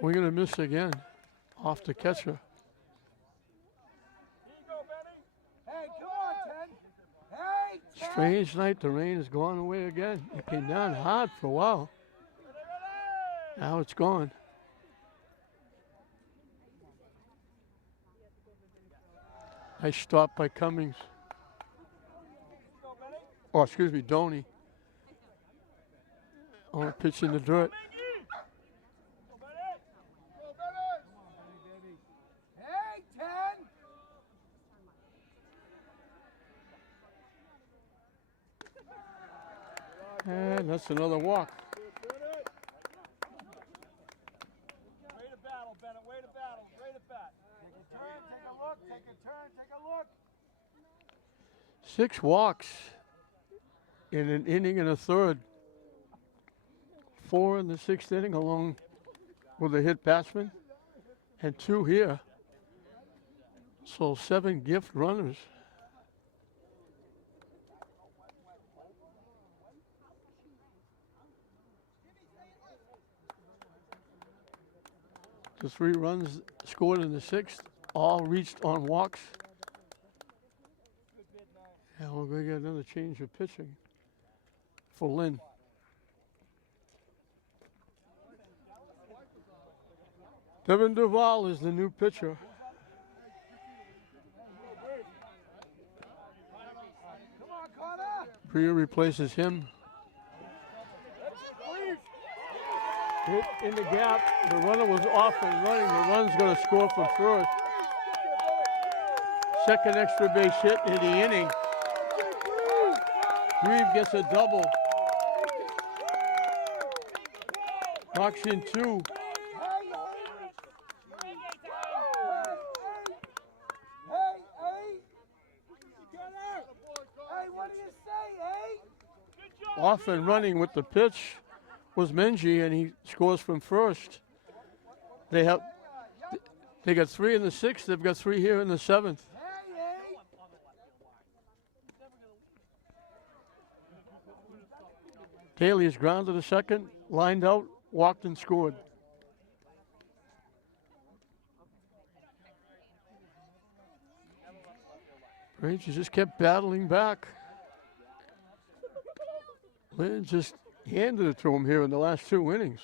Swing and a miss again. Off the catcher. Here you go, Benny. Hey, come on, 10. Hey, 10. Strange night. The rain has gone away again. It came down hard for a while. Now it's gone. Nice stop by Cummings. Oh, excuse me, Doney. On a pitch in the dirt. Hey, 10. And that's another walk. Way to battle, Bennett. Way to battle. Way to bat. Take a turn, take a look, take a turn, take a look. 6 walks in an inning and a third. 4 in the 6th inning along with a hit batsman and 2 here. So 7 gift runners. The 3 runs scored in the 6th all reached on walks. And we're going to get another change of pitching for Lynn. Devin Duval is the new pitcher. Come on, Connor. Bria replaces him. Hit in the gap. The runner was off and running. The run's going to score from first. Second extra base hit in the inning. Grieve gets a double. Knocks in 2. Off and running with the pitch was Menji, and he scores from first. They got 3 in the 6th. They've got 3 here in the 7th. Daly is grounded to second, lined out, walked and scored. Braintree just kept battling back. Lynn just handed it to him here in the last 2 innings.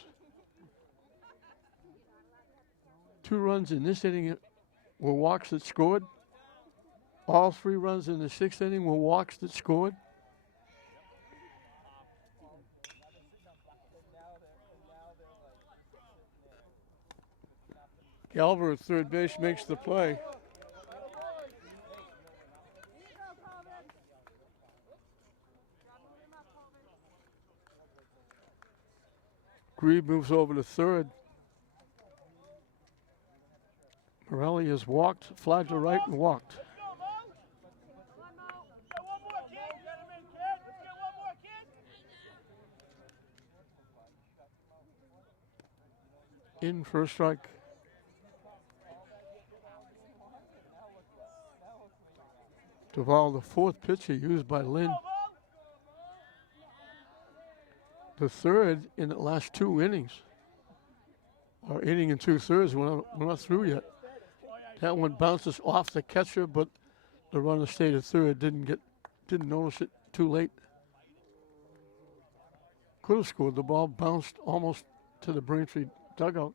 2 runs in this inning were walks that scored. All 3 runs in the 6th inning were walks that scored. Galver at third base makes the play. Grieve moves over to third. Morelli has walked, flagged to right, and walked. In for a strike. Duvall, the 4th pitcher used by Lynn. The 3rd in the last 2 innings. Or inning and 2/3, we're not through yet. That one bounces off the catcher, but the runner stayed at third. Didn't notice it too late. Could have scored. The ball bounced almost to the Braintree dugout.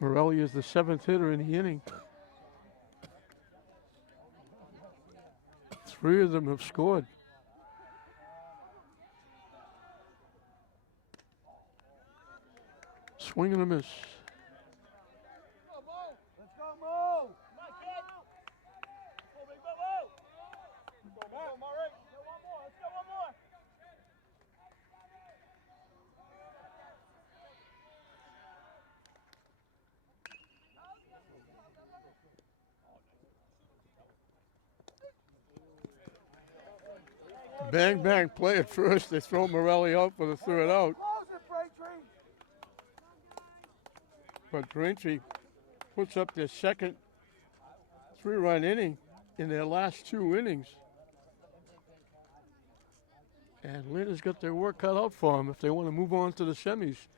Morelli is the 7th hitter in the inning. 3 of them have scored. Swing and a miss. Let's go, Mo! Come on, kid! Go, big Mo! Go, Mo, Murray! Let's go one more, let's go one more! Bang, bang, play at first. They throw Morelli out for the 3rd out. Close it, Braintree! But Braintree puts up their second 3-run inning in their last 2 innings. And Lynn has got their work cut out for them if they want to move on to the semis.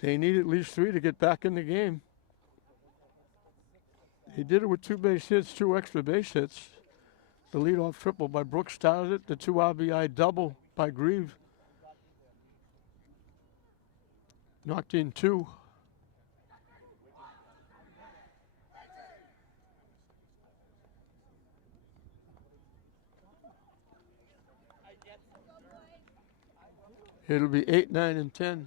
They need at least 3 to get back in the game. They did it with 2 base hits, 2 extra base hits. The leadoff triple by Brooks started it. The 2 RBI double by Grieve knocked in 2. It'll be 8, 9, and 10.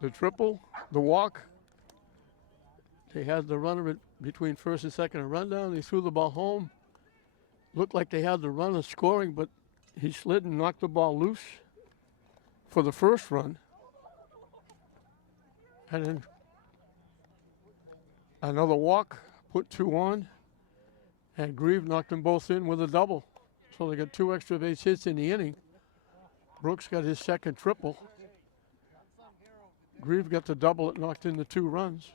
The triple, the walk. They had the runner between first and second and run down. They threw the ball home. Looked like they had the runner scoring, but he slid and knocked the ball loose for the first run. And then another walk, put 2 on, and Grieve knocked them both in with a double. So they got 2 extra base hits in the inning. Brooks got his second triple. Grieve got the double that knocked in the 2 runs.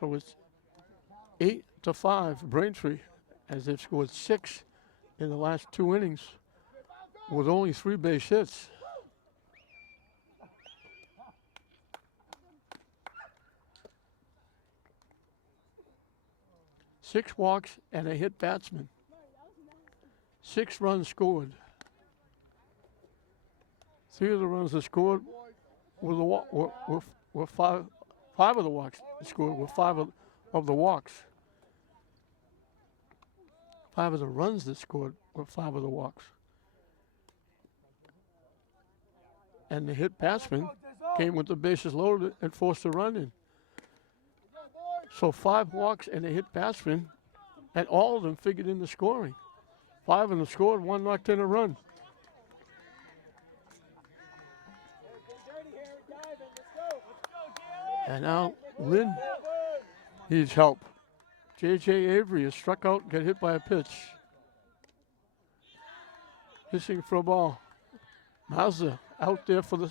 So it's 8-5 Braintree, as they've scored 6 in the last 2 innings with only 3 base hits. Six walks and a hit batsman. 6 runs scored. 3 of the runs that scored were 5 of the walks scored with 5 of the walks. 5 of the runs that scored were 5 of the walks. And the hit batsman came with the bases loaded and forced a run in. So 5 walks and a hit batsman, and all of them figured in the scoring. 5 of them scored, 1 knocked in a run. And now Lynn needs help. J.J. Avery is struck out, got hit by a pitch. Hissing for a ball. Mazda out there for the,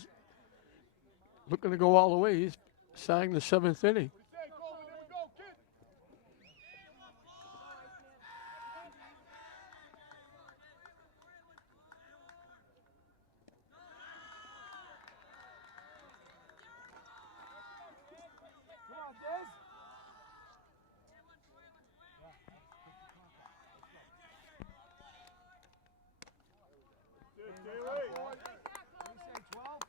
looking to go all the way. He's starting the 7th inning. Say, Coleman, there we go, kid. Come on, Diz. You say 12?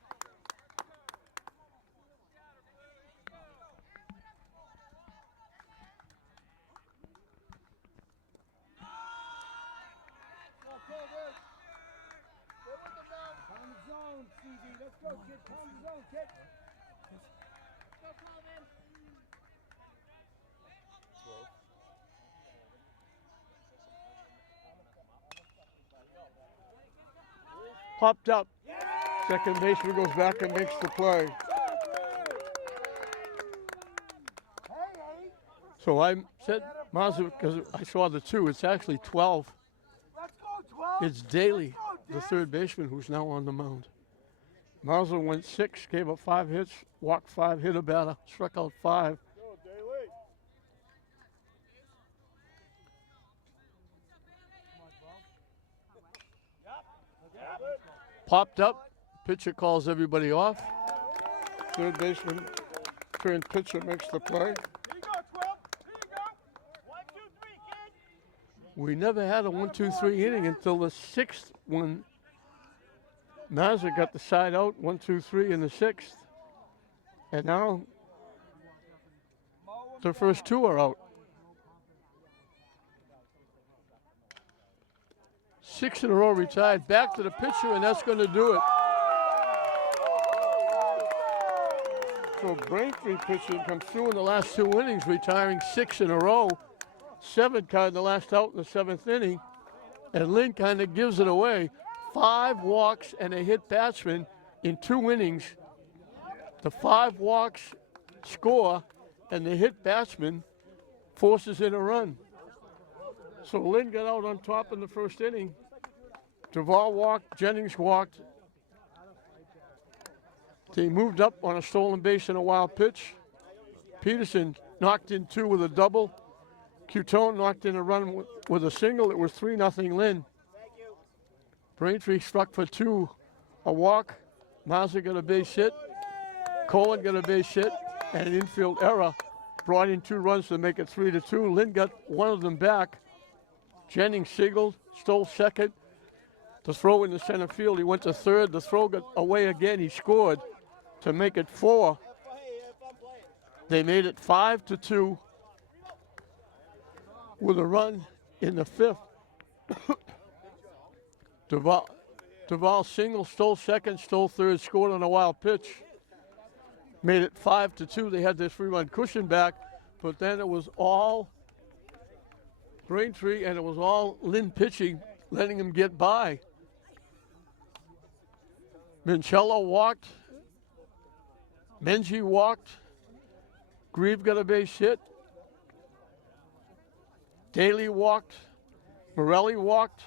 Calm the zone, CB. Let's go, kid. Calm the zone, kid. Go, Coleman. Popped up. Second baseman goes back and makes the play. So I said, Mazu, because I saw the 2, it's actually 12. Let's go, 12. It's Daly, Let's go, the Diz. third baseman, who's now on the mound. Mazu went 6, gave up 5 hits, walked 5, hit a batter, struck out 5. Go, Daly. Popped up, pitcher calls everybody off. Third baseman turned pitcher makes the play. Here you go, 12. Here you go. 1, 2, 3, kid. We never had a 1-2-3 inning until the 6th one. Mazur got the side out, 1-2-3 in the 6th. And now the first 2 are out. 6 in a row retired, back to the pitcher, and that's going to do it. So Braintree pitching comes through in the last 2 innings, retiring 6 in a row. 7 kind of last out in the 7th inning, and Lynn kind of gives it away. 5 walks and a hit batsman in 2 innings. The 5 walks score, and the hit batsman forces in a run. So Lynn got out on top in the first inning. Duvall walked, Jennings walked. They moved up on a stolen base and a wild pitch. Peterson knocked in 2 with a double. Cutone knocked in a run with a single. It was 3-0 Lynn. Braintree struck for 2, a walk. Mazur got a base hit. Colin got a base hit and an infield error. Brought in 2 runs to make it 3-2. Lynn got one of them back. Jennings singled, stole second. The throw in the center field, he went to third. The throw got away again. He scored to make it 4. They made it 5-2 with a run in the 5th. Duvall single, stole second, stole third, scored on a wild pitch. Made it 5-2. They had their 3-run cushion back, but then it was all Braintree and it was all Lynn pitching, letting him get by. Mincello walked. Menji walked. Grieve got a base hit. Daly walked. Morelli walked.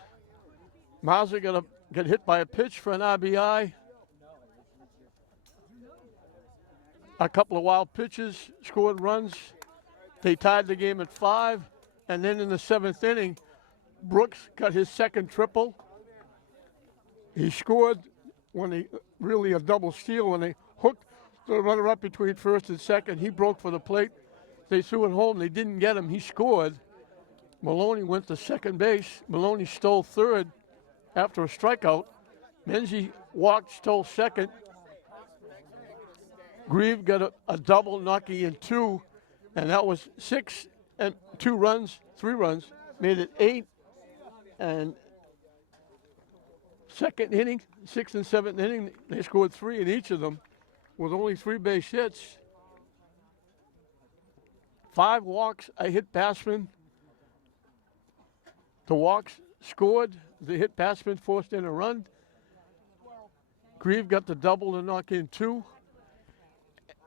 Mazur got hit by a pitch for an RBI. A couple of wild pitches, scored runs. They tied the game at 5. And then in the 7th inning, Brooks got his second triple. He scored really a double steal when they hooked the runner up between first and second. He broke for the plate. They threw it home. They didn't get him. He scored. Maloney went to second base. Maloney stole third after a strikeout. Menzie walked, stole second. Grieve got a double, knocking in 2, and that was 6 and 2 runs, 3 runs, made it 8. And second inning, 6th and 7th inning, they scored 3 in each of them with only 3 base hits. 5 walks, a hit batsman. The walks scored, the hit batsman forced in a run. Grieve got the double to knock in 2.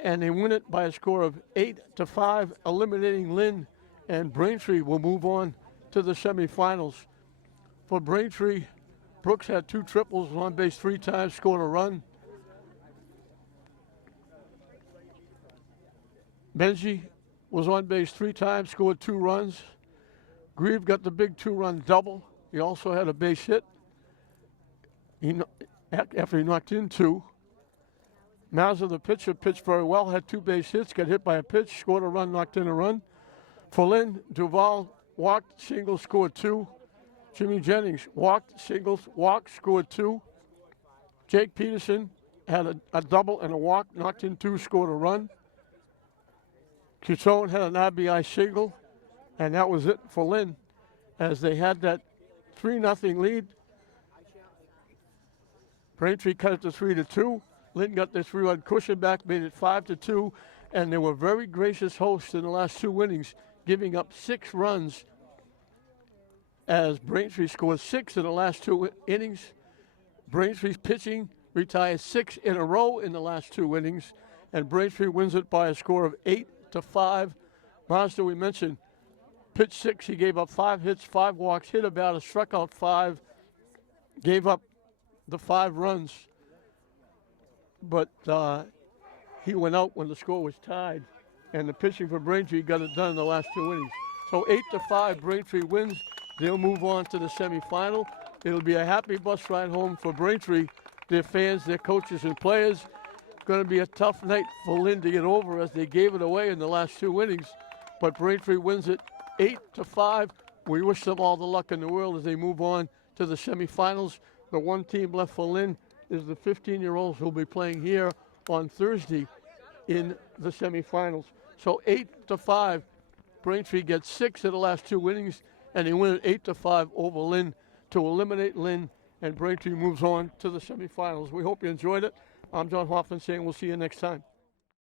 And they win it by a score of 8-5, eliminating Lynn, and Braintree will move on to the semifinals. For Braintree, Brooks had 2 triples, was on base 3 times, scored a run. Benji was on base 3 times, scored 2 runs. Grieve got the big 2-run double. He also had a base hit. After he knocked in 2. Mazza, the pitcher, pitched very well, had 2 base hits, got hit by a pitch, scored a run, knocked in a run. For Lynn, Duval walked, single, scored 2. Jimmy Jennings walked, singles, walked, scored 2. Jake Peterson had a double and a walk, knocked in 2, scored a run. Cutone had an RBI single, and that was it for Lynn, as they had that 3-0 lead. Braintree cut it to 3-2. Lynn got their 3-run cushion back, made it 5-2, and they were very gracious hosts in the last 2 innings, giving up 6 runs as Braintree scored 6 in the last 2 innings. Braintree's pitching retired 6 in a row in the last 2 innings, and Braintree wins it by a score of 8-5. Mazda, we mentioned, pitched 6. He gave up 5 hits, 5 walks, hit a batter, struck out 5, gave up the 5 runs. But he went out when the score was tied, and the pitching for Braintree got it done in the last 2 innings. So 8-5, Braintree wins. They'll move on to the semifinal. It'll be a happy bus ride home for Braintree, their fans, their coaches, and players. Going to be a tough night for Lynn to get over as they gave it away in the last 2 innings. But Braintree wins it 8-5. We wish them all the luck in the world as they move on to the semifinals. The one team left for Lynn is the 15-year-olds who'll be playing here on Thursday in the semifinals. So 8-5, Braintree gets 6 of the last 2 innings, and they win it 8-5 over Lynn to eliminate Lynn, and Braintree moves on to the semifinals. We hope you enjoyed it. I'm John Hoffman saying we'll see you next time.